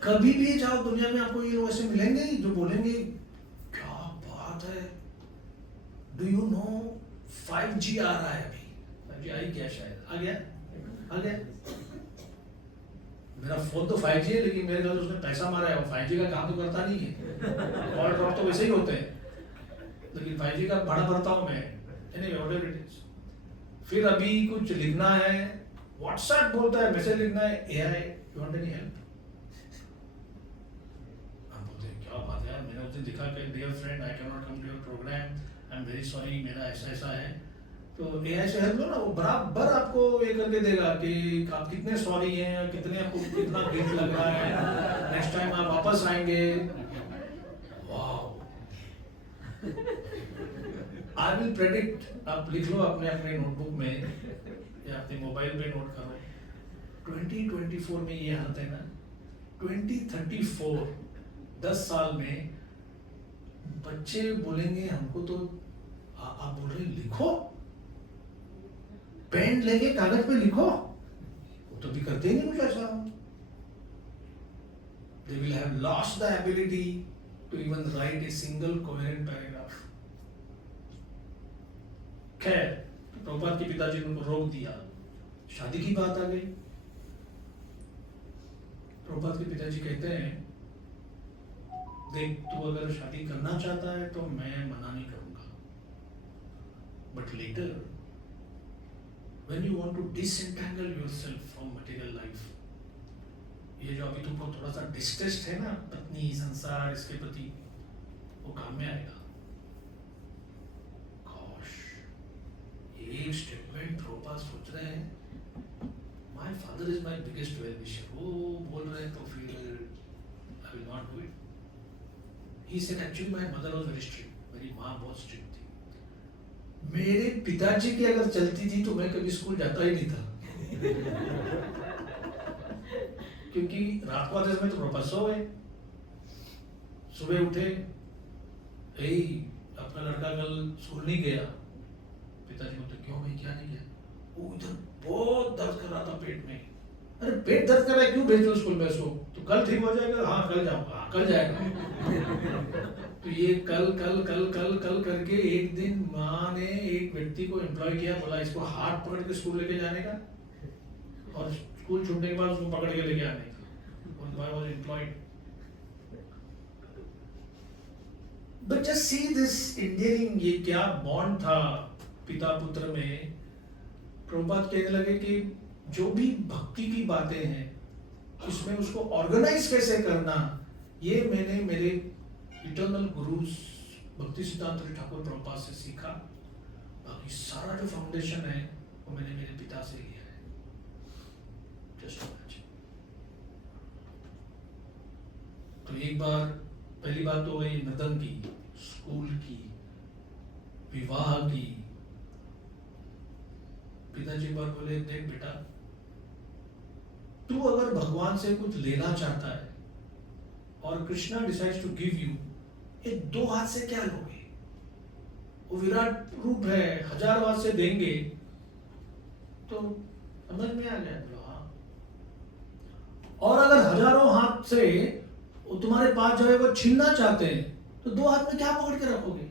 कभी भी जाओ दुनिया में आपको ये लोग ऐसे मिलेंगे जो बोलेंगे क्या बात है, डू यू नो 5G आ रहा है अभी। 5G आई क्या, शायद आ गया। मेरा फोन तो 5G है, लेकिन मेरे घर उसने पैसा मारा है, वो 5G का काम तो करता नहीं है। कॉल ड्रॉप तो वैसे ही होते हैं, लेकिन 5G का भाड़ा भरता हूँ मैं। Anyway, whatever it is. फिर अभी कुछ लिखना है, व्हाट्सएप बोलता है मैसेज लिखना है, AI you want any help? हम बोलते हैं क्या बात है यार, मैंने उस दिन लिखा कि dear friend I can not come to your programme, I am very sorry, मेरा ऐसा है। तो AI से हेल्प लो ना, वो बराबर आपको ये करके देगा कि आप कितने सॉरी हैं, कितने आपको कितना गिल्ट लग रहा है, नेक्स्ट टाइम आप वापस आएंगे। वाओ, आई विल प्रेडिक्ट, आप लिख लो अपने अपने नोटबुक में या अपने मोबाइल पे नोट करो, 2024 में ये हालत है ना, 2034 10 साल में बच्चे बोलेंगे हमको तो आप बोल रहे लिखो, पेन लेके कागज पे लिखो, वो तो भी करते ही नहीं कुछ ऐसा। They will have lost the ability to even write a single coherent paragraph. खैर, प्रभुपाद के पिताजी ने उनको रोक दिया, शादी की बात आ गई। प्रभुपाद के पिताजी कहते हैं देख, तू अगर शादी करना चाहता है तो मैं मना नहीं करूंगा, but later when you want to disentangle yourself from material life, ये जो अभी तुमको थोड़ा सा डिस्ट्रेस्ड है ना पत्नी संसार इसके प्रति, वो काम में आएगा। गॉश, एक स्टेटमेंट प्रभुपाद सोच रहे हैं, my father is my biggest well wisher, वो बोल रहे हैं तो फिर I will not do it. He said actually my mother was very strict, मेरी माँ बहुत स्ट्रिक्ट थी। मेरे पिताजी की अगर चलती थी तो मैं कभी स्कूल जाता ही नहीं था। क्योंकि रात को आते समय तो प्रभुपाद सो गए, सुबह उठे, यही अपना लड़का कल स्कूल नहीं गया, पिताजी बोलते क्यों भाई क्या नहीं गया? वो इधर बहुत दर्द कर रहा था पेट में। अरे पेट दर्द कर रहा है क्यों भेज दो स्कूल में उसको, तो कल ठीक हो जाएगा। हाँ कल जाऊंगा, हाँ कल जाएगा। तो ये कल कल कल कल कल करके एक दिन माँ ने एक व्यक्ति को एम्प्लॉय किया, बोला इसको हाथ पकड़ के स्कूल लेके जाने का और स्कूल छूटने के बाद उसको पकड़ के लेके आने का। और I was employed. But just see this endearing, ये क्या बॉन्ड था पिता पुत्र में। प्रभुपाद कहने लगे कि जो भी भक्ति की बातें हैं उसमें उसको ऑर्गेनाइज कैसे करना, ये मैंने मेरे इटर्नल गुरुज भक्ति सिद्धांत ठाकुर प्रभुपाद से सीखा, बाकी सारा जो फाउंडेशन है वो मैंने मेरे पिता से लिया है। Just imagine. तो एक बार पहली बात तो वही नदन की, स्कूल की, विवाह की। पिताजी एक बार बोले, देख बेटा, तू अगर भगवान से कुछ लेना चाहता है और Krishna decides to give you, ये दो हाथ से क्या लोगे? वो विराट रूप है, 1000 हाथ से देंगे। तो समझ में आ गया? बोला हाँ। और अगर 1000 हाथ से वो तुम्हारे पास जो है वो छीनना चाहते हैं, तो 2 हाथ में क्या पकड़ के रखोगे?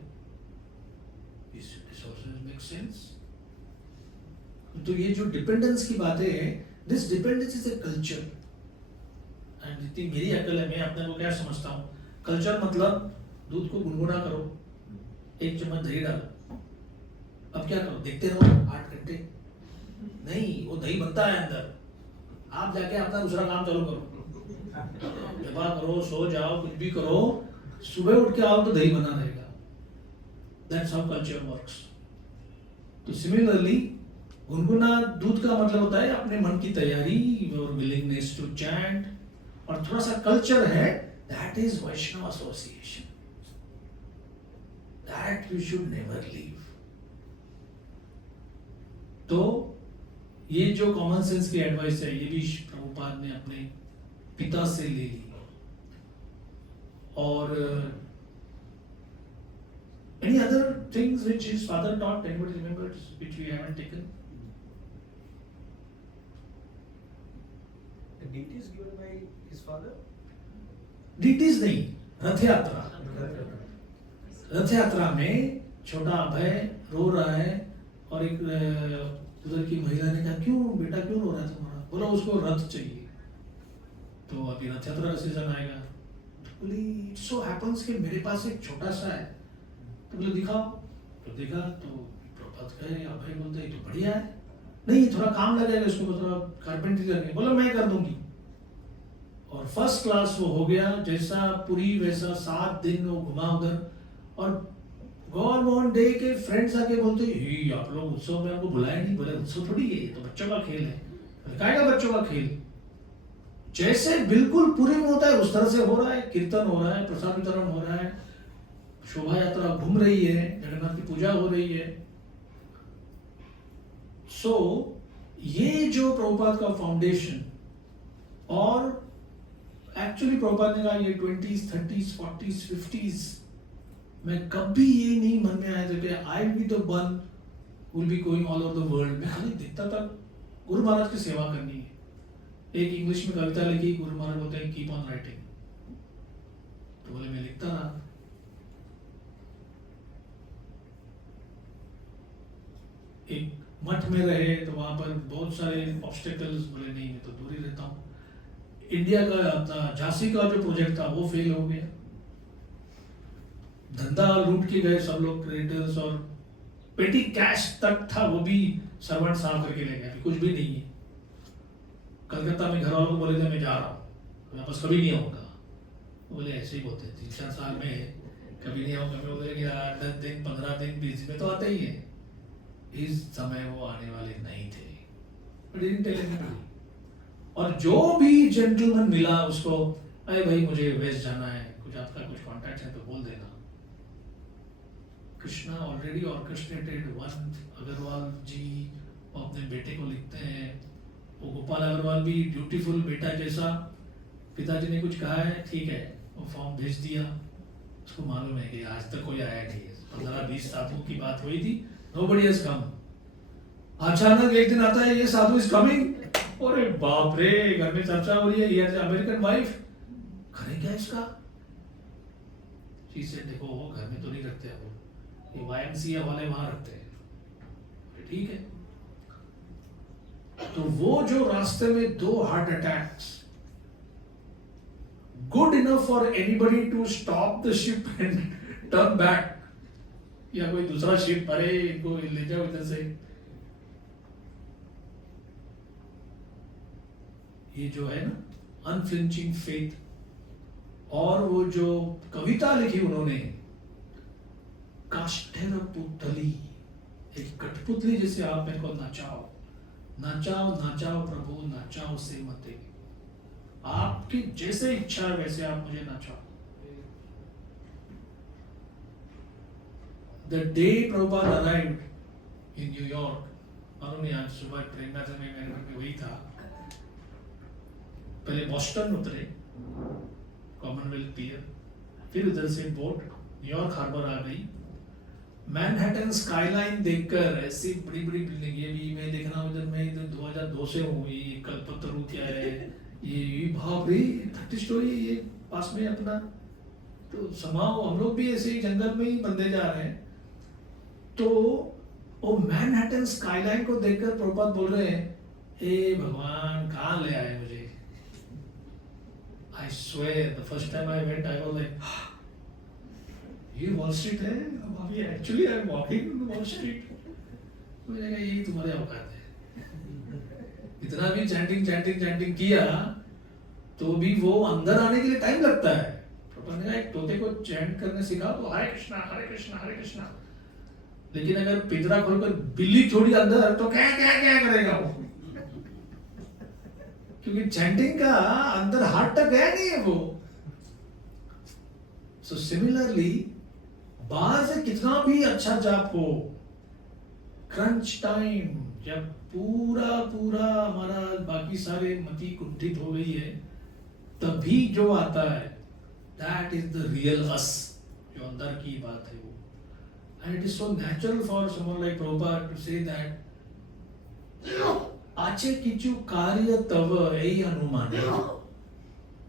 Makes sense? तो ये जो डिपेंडेंस की बातें है, this dependence is a culture. And जितनी मेरी अकल है, मैं अपने को क्या समझता हूँ, कल्चर मतलब दूध को गुनगुना करो, 1 चम्मच दही डालो, अब क्या करो, देखते रहो 8 घंटे? नहीं, वो दही बनता है अंदर, आप जाके अपना दूसरा काम चालू करो, व्यवहार करो, सो जाओ, कुछ भी करो, सुबह उठ के आओ तो दही बना रहेगा। That's how culture works. तो सिमिलरली गुनगुना दूध का मतलब होता है अपने मन की तैयारी और विलिंगनेस टू चैंट, और थोड़ा सा कल्चर है, that is Vaishnava association, that you should never leave. तो ये जो कॉमन सेंस की एडवाइस है, ये भी प्रभुपाद ने अपने पिता से ले ली। और any other things which his father taught, anybody remembers, which we haven't taken? The deities given by his father? Deities नहीं, रथ यात्रा। रथ यात्रा में छोटा अभय रो रहा है, और एक उधर की महिला ने कहा, क्यों बेटा, क्यों रो रहा है तुम्हारा? बोला उसको रथ चाहिए। तो अभी रथ यात्रा का सीजन आएगा, तो बोली इट सो हैपेंस कि मेरे पास एक छोटा सा है। तो बोले दिखाओ। तो देखा तो प्रभात कहे, अभय बोलते हैं तो बढ़िया है, नहीं थोड़ा काम लगेगा इसको, थोड़ा कारपेंटरी करनी। बोला मैं कर दूंगी। और फर्स्ट क्लास वो हो गया, जैसा पूरी वैसा 7 दिन वो घुमा उधर। और गवर्नमेंट डे के फ्रेंड्स आके बोलते, हे आप लोग उत्सव में आपको बुलाया नहीं। बोले उत्सव थोड़ी है, ये तो बच्चों का खेल है। काहेगा बच्चों का खेल? जैसे बिल्कुल पूरी में होता है उस तरह से हो रहा है, कीर्तन हो रहा है, प्रसाद वितरण हो रहा है, शोभा यात्रा घूम रही है, जगन्नाथ की पूजा हो रही है। सो ये जो प्रभुपाद का फाउंडेशन, और एक्चुअली प्रभुपाद ने कहा ये 20s, 30s, 40s, 50s में कभी ये नहीं मन में आया था कि I will be the one will be going all over the world. मैं खाली देखता था गुरु महाराज की सेवा करनी है। एक इंग्लिश में कविता लिखी, गुरु महाराज बोलते हैं कीप ऑन राइटिंग। तो बोले मैं लिखता रहा। एक मठ में रहे तो वहां पर बहुत सारे ऑब्स्टेकल्स, बोले नहीं मैं तो दूर ही रहता हूँ। इंडिया का अपना झांसी का जो प्रोजेक्ट था वो फेल हो गया, धंधा लूट के गए सब लोग, क्रेडिटर्स, और पेटी कैश तक था वो भी सर्वेंट साफ करके ले गए, कुछ भी नहीं है। कलकत्ता में घर वालों को बोले थे मैं जा रहा हूँ, वापस कभी नहीं आऊंगा। बोले ऐसे ही बोलते 3-4 साल में कभी नहीं आऊंगा। मैं बोले कि 10 दिन 15 दिन 20 दिन में तो आते ही है। इस समय वो आने वाले नहीं थे, But he didn't tell anybody. और जो भी जेंटलमैन मिला उसको, अरे भाई मुझे वेस्ट जाना है, कुछ आपका कुछ कॉन्टैक्ट है तो बोल देना। Krishna already orchestrated one. Agarwal ji वो अपने बेटे को लिखते हैं, वो गोपाल अग्रवाल भी ब्यूटीफुल बेटा जैसा। पिताजी ने कुछ कहा है, ठीक है, वो फॉर्म भेज दिया। उसको मालूम है कि आज तक कोई आया नहीं है। 15-20 साधुओं की बात हुई थी, nobody has come। अचानक एक दिन आता है, ये साधु इज कमिंग। अरे बाप रे, घर में चर्चा हो रही है, ये अमेरिकन वाइफ, करें क्या इसका? चीज से देखो, वो घर में तो नहीं रखते हैं, ये YMCA वाले वहां रखते हैं, ठीक है। तो वो जो रास्ते में 2 heart attacks, good enough for anybody to stop the ship and turn back, या कोई दूसरा शिप, अरे इनको ले जाओ इधर से। ये जो है ना अनफ्लिंचिंग फेथ, और वो जो कविता लिखी उन्होंने, काष्ठेर पुतली, एक कठपुतली जैसे आप मेरे को नचाओ नचाओ नचाओ प्रभु नचाओ से मते, आपकी जैसे इच्छा है वैसे आप मुझे नचाओ। The day Prabhupada arrived in New York, मालूम नहीं आज सुबह ट्रेन में मैं मेरे घर में वही था, पहले बॉस्टन उतरे कॉमनवेल्थ पियर, फिर उधर से बोट न्यूयॉर्क हार्बर आ गई। मैनहट्टन स्काईलाइन देखकर ऐसी बड़ी बड़ी बिल्डिंग, ये भी मैं देख रहा हूँ इधर, मैं इधर 2002 से हूँ, ये कल्पतरू क्या है, ये बाप रे 30 स्टोरी ये पास में अपना, तो समाओ हम लोग भी ऐसे ही जंगल में ही बंधे जा रहे हैं। तो वो मैनहट्टन स्काईलाइन को देखकर प्रभुपाद बोल रहे हैं, हे भगवान कहाँ ले आए मुझे। I swear the first time I went I was like, ये वॉल स्ट्रीट है, अभी actually I am walking wall street. मुझे लगा यही तुम्हारे औकात है। इतना भी चैंटिंग किया तो भी वो अंदर आने के लिए टाइम लगता है। प्रभुपाद ने कहा एक तोते को चैंट करने सिखाओ तो हरे कृष्णा हरे कृष्णा हरे कृष्णा, लेकिन अगर पिंजरा खोलकर बिल्ली छोड़ी अंदर तो क्या क्या क्या करेगा वो, क्योंकि चैंटिंग का अंदर हार्ट तक गया नहीं है वो। सो सिमिलरली बाहर से कितना भी अच्छा जाप हो, क्रंच टाइम जब पूरा पूरा हमारा बाकी सारे मति कुंठित हो गई है, तभी जो आता है दैट इज द रियल अस, जो अंदर की बात है वो। And it is so natural for someone like Prabhupada to say that आचे किचु कार्य तव यही अनुमान है,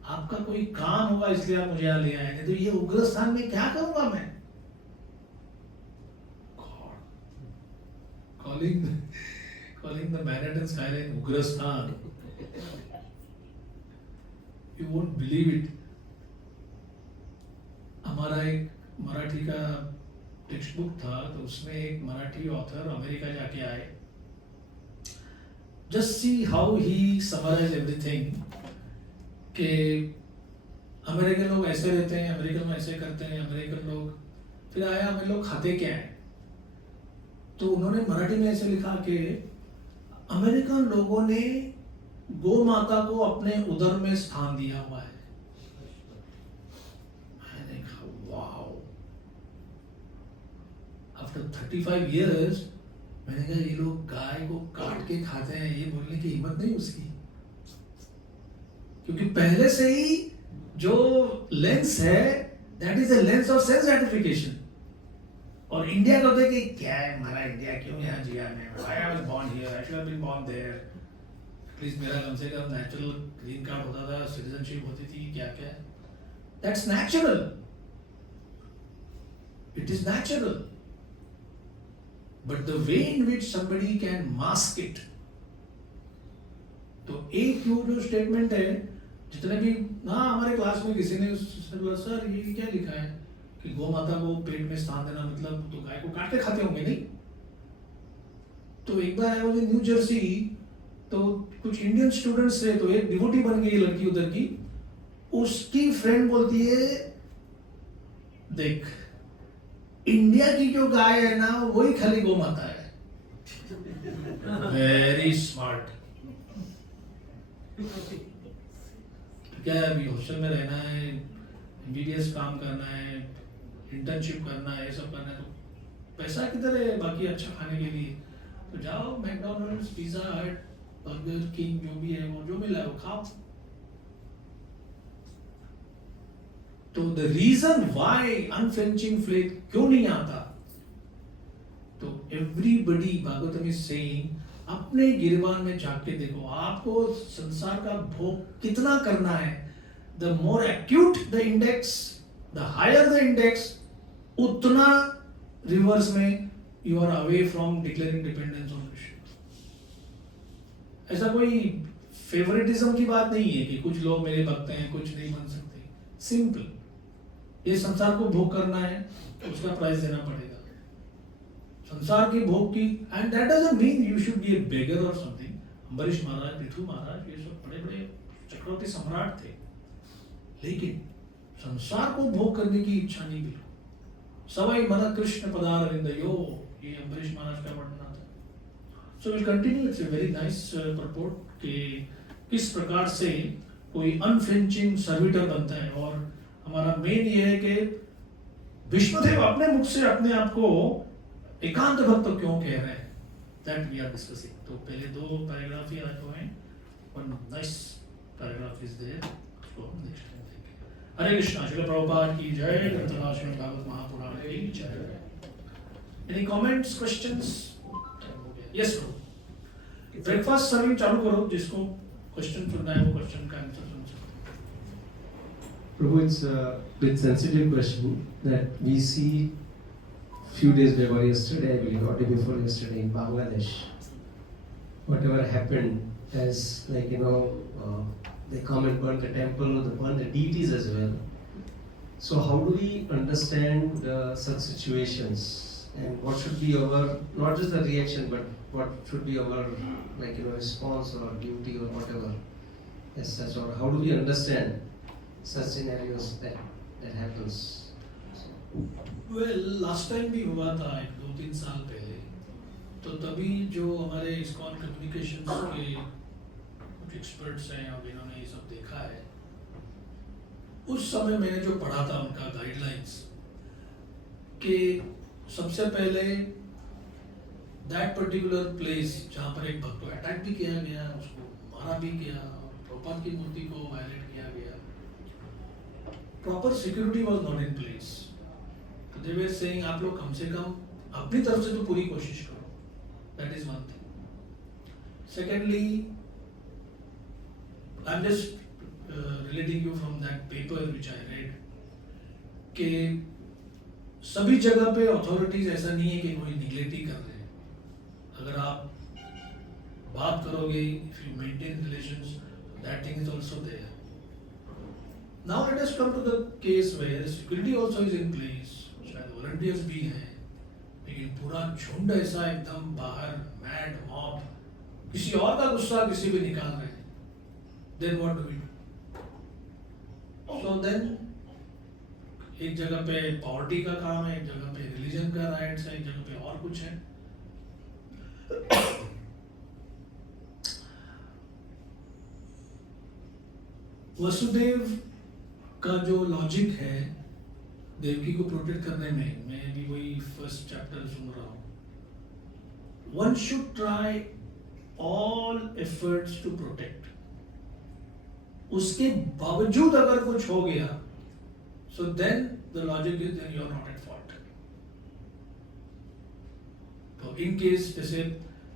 आपका कोई काम होगा इसलिए आप मुझे यहाँ ले आए, नहीं तो ये उग्र स्थान में क्या करूंगा मैं। God calling the Manhattan skyline उग्र स्थान, you won't believe it। हमारा एक मराठी का टेक्स्ट बुक था, तो उसमें एक मराठी ऑथर अमेरिका जाके आए, just see how he summarise everything, कि अमेरिकन लोग ऐसे रहते हैं, अमेरिकन में ऐसे करते हैं, अमेरिकन लोग, फिर आया हम लोग खाते क्या है, तो उन्होंने मराठी में ऐसे लिखा कि अमेरिकन लोगों ने गौ माता को अपने उदर में स्थान दिया हुआ है। मैंने कहा वाओ, आफ्टर 35 years मैंने कहा ये लोग गाय को काट के खाते हैं, ये बोलने की हिम्मत नहीं उसकी, क्योंकि पहले से ही जो लेंस है that is a lens of sense gratification. और इंडिया को देख के क्या है हमारा इंडिया, क्यों यहाँ जिया मैं, why I was born here, I should have been born there, at least मेरा कम से कम नेचुरल ग्रीन कार्ड होता था, सिटीजनशिप होती थी, क्या क्या, that's natural, it is natural. But the way in which somebody can mask it, तो एक जो स्टेटमेंट है, जितने भी ना हमारे क्लास में किसी ने बोला सर ये क्या लिखा है कि गौ माता को पेट में स्थान देना मतलब तो गाय को काट के खाते होंगे, नहीं। तो एक बार आया मुझे न्यू जर्सी, तो कुछ इंडियन स्टूडेंट्स थे, तो एक डिवोटी बन गई लड़की उधर की, उसकी फ्रेंड बोलती है देख इंडिया की जो गाय है ना वही खाली गौ माता है। Very smart. क्या है अभी हॉस्टल में रहना है, एमबीबीएस काम करना है, इंटर्नशिप करना है, ये सब करना है, तो पैसा किधर है बाकी अच्छा खाने के लिए, तो जाओ मैकडॉनल्ड्स, पिज्जा हट, बर्गर किंग, जो भी है वो जो मिला है वो खाओ। तो द रीजन व्हाई अनफ्लेंचिंग फेथ क्यों नहीं आता, तो एवरीबडी भागवतम इज सेइंग अपने गिरबान में झांक के देखो, आपको संसार का भोग कितना करना है। The more acute the index, the higher the index, उतना रिवर्स में you are away from declaring dependence on Krishna. ऐसा कोई फेवरेटिज्म की बात नहीं है कि कुछ लोग मेरे भक्त हैं कुछ नहीं बन सकते। सिंपल, ये संसार को भोग करना है तो उसका प्राइस देना पड़ेगा, संसार की भोग की। And that doesn't mean you should be a beggar और समथिंग। अम्बरीश महाराज, पृथु महाराज, ये सब बड़े बड़े चक्रवर्ती सम्राट थे, लेकिन संसार को भोग करने की इच्छा नहीं बिल्कुल। सवै मन कृष्ण पदारविंदयो, ये अम्बरीश महाराज का वर्णना था। So will continue, it's a very nice purport कि किस प्रकार से कोई अनफ्लिंचिंग सर्विटर बनता है। और हमारा मेन ये है कि विष्णुदेव अपने मुख से अपने आप को एकांत भक्त क्यों कह रहे हैं, दैट वी आर डिस्कसिंग। तो पहले 2 पैराग्राफ ही आज हुए हैं, one nice paragraph is there, उसको हम नेक्स्ट टाइम देखेंगे। हरे कृष्णा, श्रील प्रभुपाद की जय, ग्रंथराज श्रीमद् भागवत महापुराण की जय। Any comments, questions? Yes bro, breakfast serving चालू करो, जिसको क्वेश्चन सुनना है वो क्वेश्चन का आंसर सुन सकते हैं। Prabhu, it's a bit sensitive question that we see few days before yesterday, I believe, or day before yesterday in Bangladesh. Whatever happened as they come and burn the temple, they burn the deities as well. So how do we understand such situations, and what should be our, not just the reaction, but what should be our response or duty or whatever as such, or how do we understand such scenarios that happens? Well last time भी हुआ था 2-3 साल पहले, तो तभी जो हमारे ISKCON communications के कुछ एक्सपर्ट्स हैं और जिन्होंने ये सब देखा है, उस समय मैंने जो पढ़ा था उनका गाइडलाइंस कि सबसे पहले दैट पर्टिकुलर प्लेस जहाँ पर एक भक्त को अटैक भी किया गया, उसको मारा भी गया, प्रभुपाद की मूर्ति को वायलेट किया गया, proper security was not in place. तो दे वर सेइंग आप लोग कम से कम अपनी तरफ से तो पूरी कोशिश करो, that is one thing. Secondly, I am just relating you from that paper which I read कि सभी जगह पे अथॉरिटीज ऐसा नहीं है कि कोई निगलेक्ट ही कर रहे हैं। अगर आप बात करोगे, if you maintain relations, that thing is also there. Now let us come to the case where security also is in place, शायद वॉलंटियर्स भी हैं, लेकिन पूरा झुंड ऐसा एकदम बाहर मैड मॉब किसी और का गुस्सा किसी पे निकाल रहे हैं, then what do we do? So then एक जगह पे पॉवर्टी का काम है, एक जगह पे रिलीजन का राइट्स है, एक जगह पे और कुछ है। वसुदेव का जो लॉजिक है देवकी को प्रोटेक्ट करने में, मैं भी वही फर्स्ट चैप्टर सुन रहा हूँ, one should try all efforts to protect. उसके बावजूद अगर कुछ हो गया, so then the logic is then you are not at fault. तो इन केस जैसे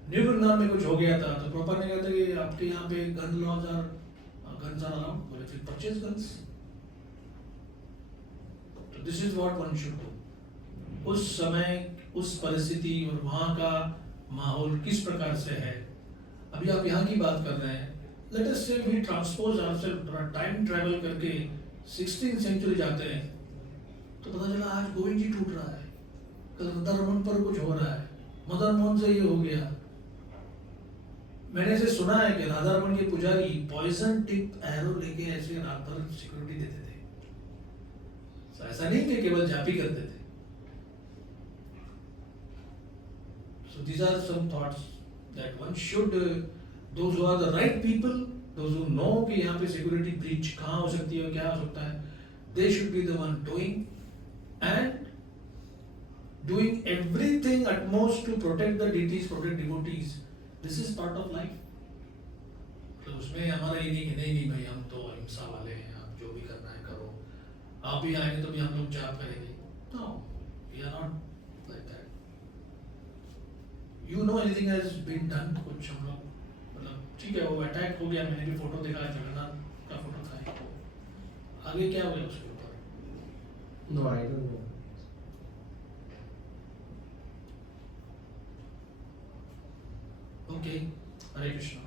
न्यू वृंदावन में कुछ हो गया था, तो प्रॉपर ने कहा था कि आपके यहाँ पे गन लॉज और गन्स आर अलाउड, बोले फिर परचेज गन्स। तो this is what one should do. उस समय उस परिस्थिति और वहाँ का माहौल किस प्रकार से है। अभी आप यहाँ की बात कर रहे हैं, let us say we transpose ourself, time travel करके 16th सेंचुरी जाते हैं, तो पता चला आज गोविंद जी टूट रहा है, कल राधा रमन पर कुछ हो रहा है, मदन मोहन से ये हो गया। मैंने ऐसे सुना है कि राधा रमन के पुजारी पॉइजन टिप एरो लेके ऐसे रात भर सिक्योरिटी देते थे। तो ऐसा नहीं कि केवल जापी करते थे। So these are some thoughts that one should, those who are the right people, those who know कि यहाँ पे सिक्योरिटी ब्रीच कहाँ हो सकती है, क्या हो सकता है, they should be the one doing and doing everything utmost to protect the deities, protect devotees. This is part of life. तो उसमें हमारा ये नहीं कि नहीं भाई हम तो अहिंसा वाले हैं, आप जो भी करना है करो, आप भी आएंगे तो भी हम लोग जाप करेंगे। No, we are not like that. You know anything has been done? कुछ हम लोग मतलब ठीक है वो अटैक हो गया, मैंने भी फोटो देखा, जगन्नाथ का फोटो था, आगे क्या हुआ उसके ऊपर? No, I don't know. Okay, Hare Krishna.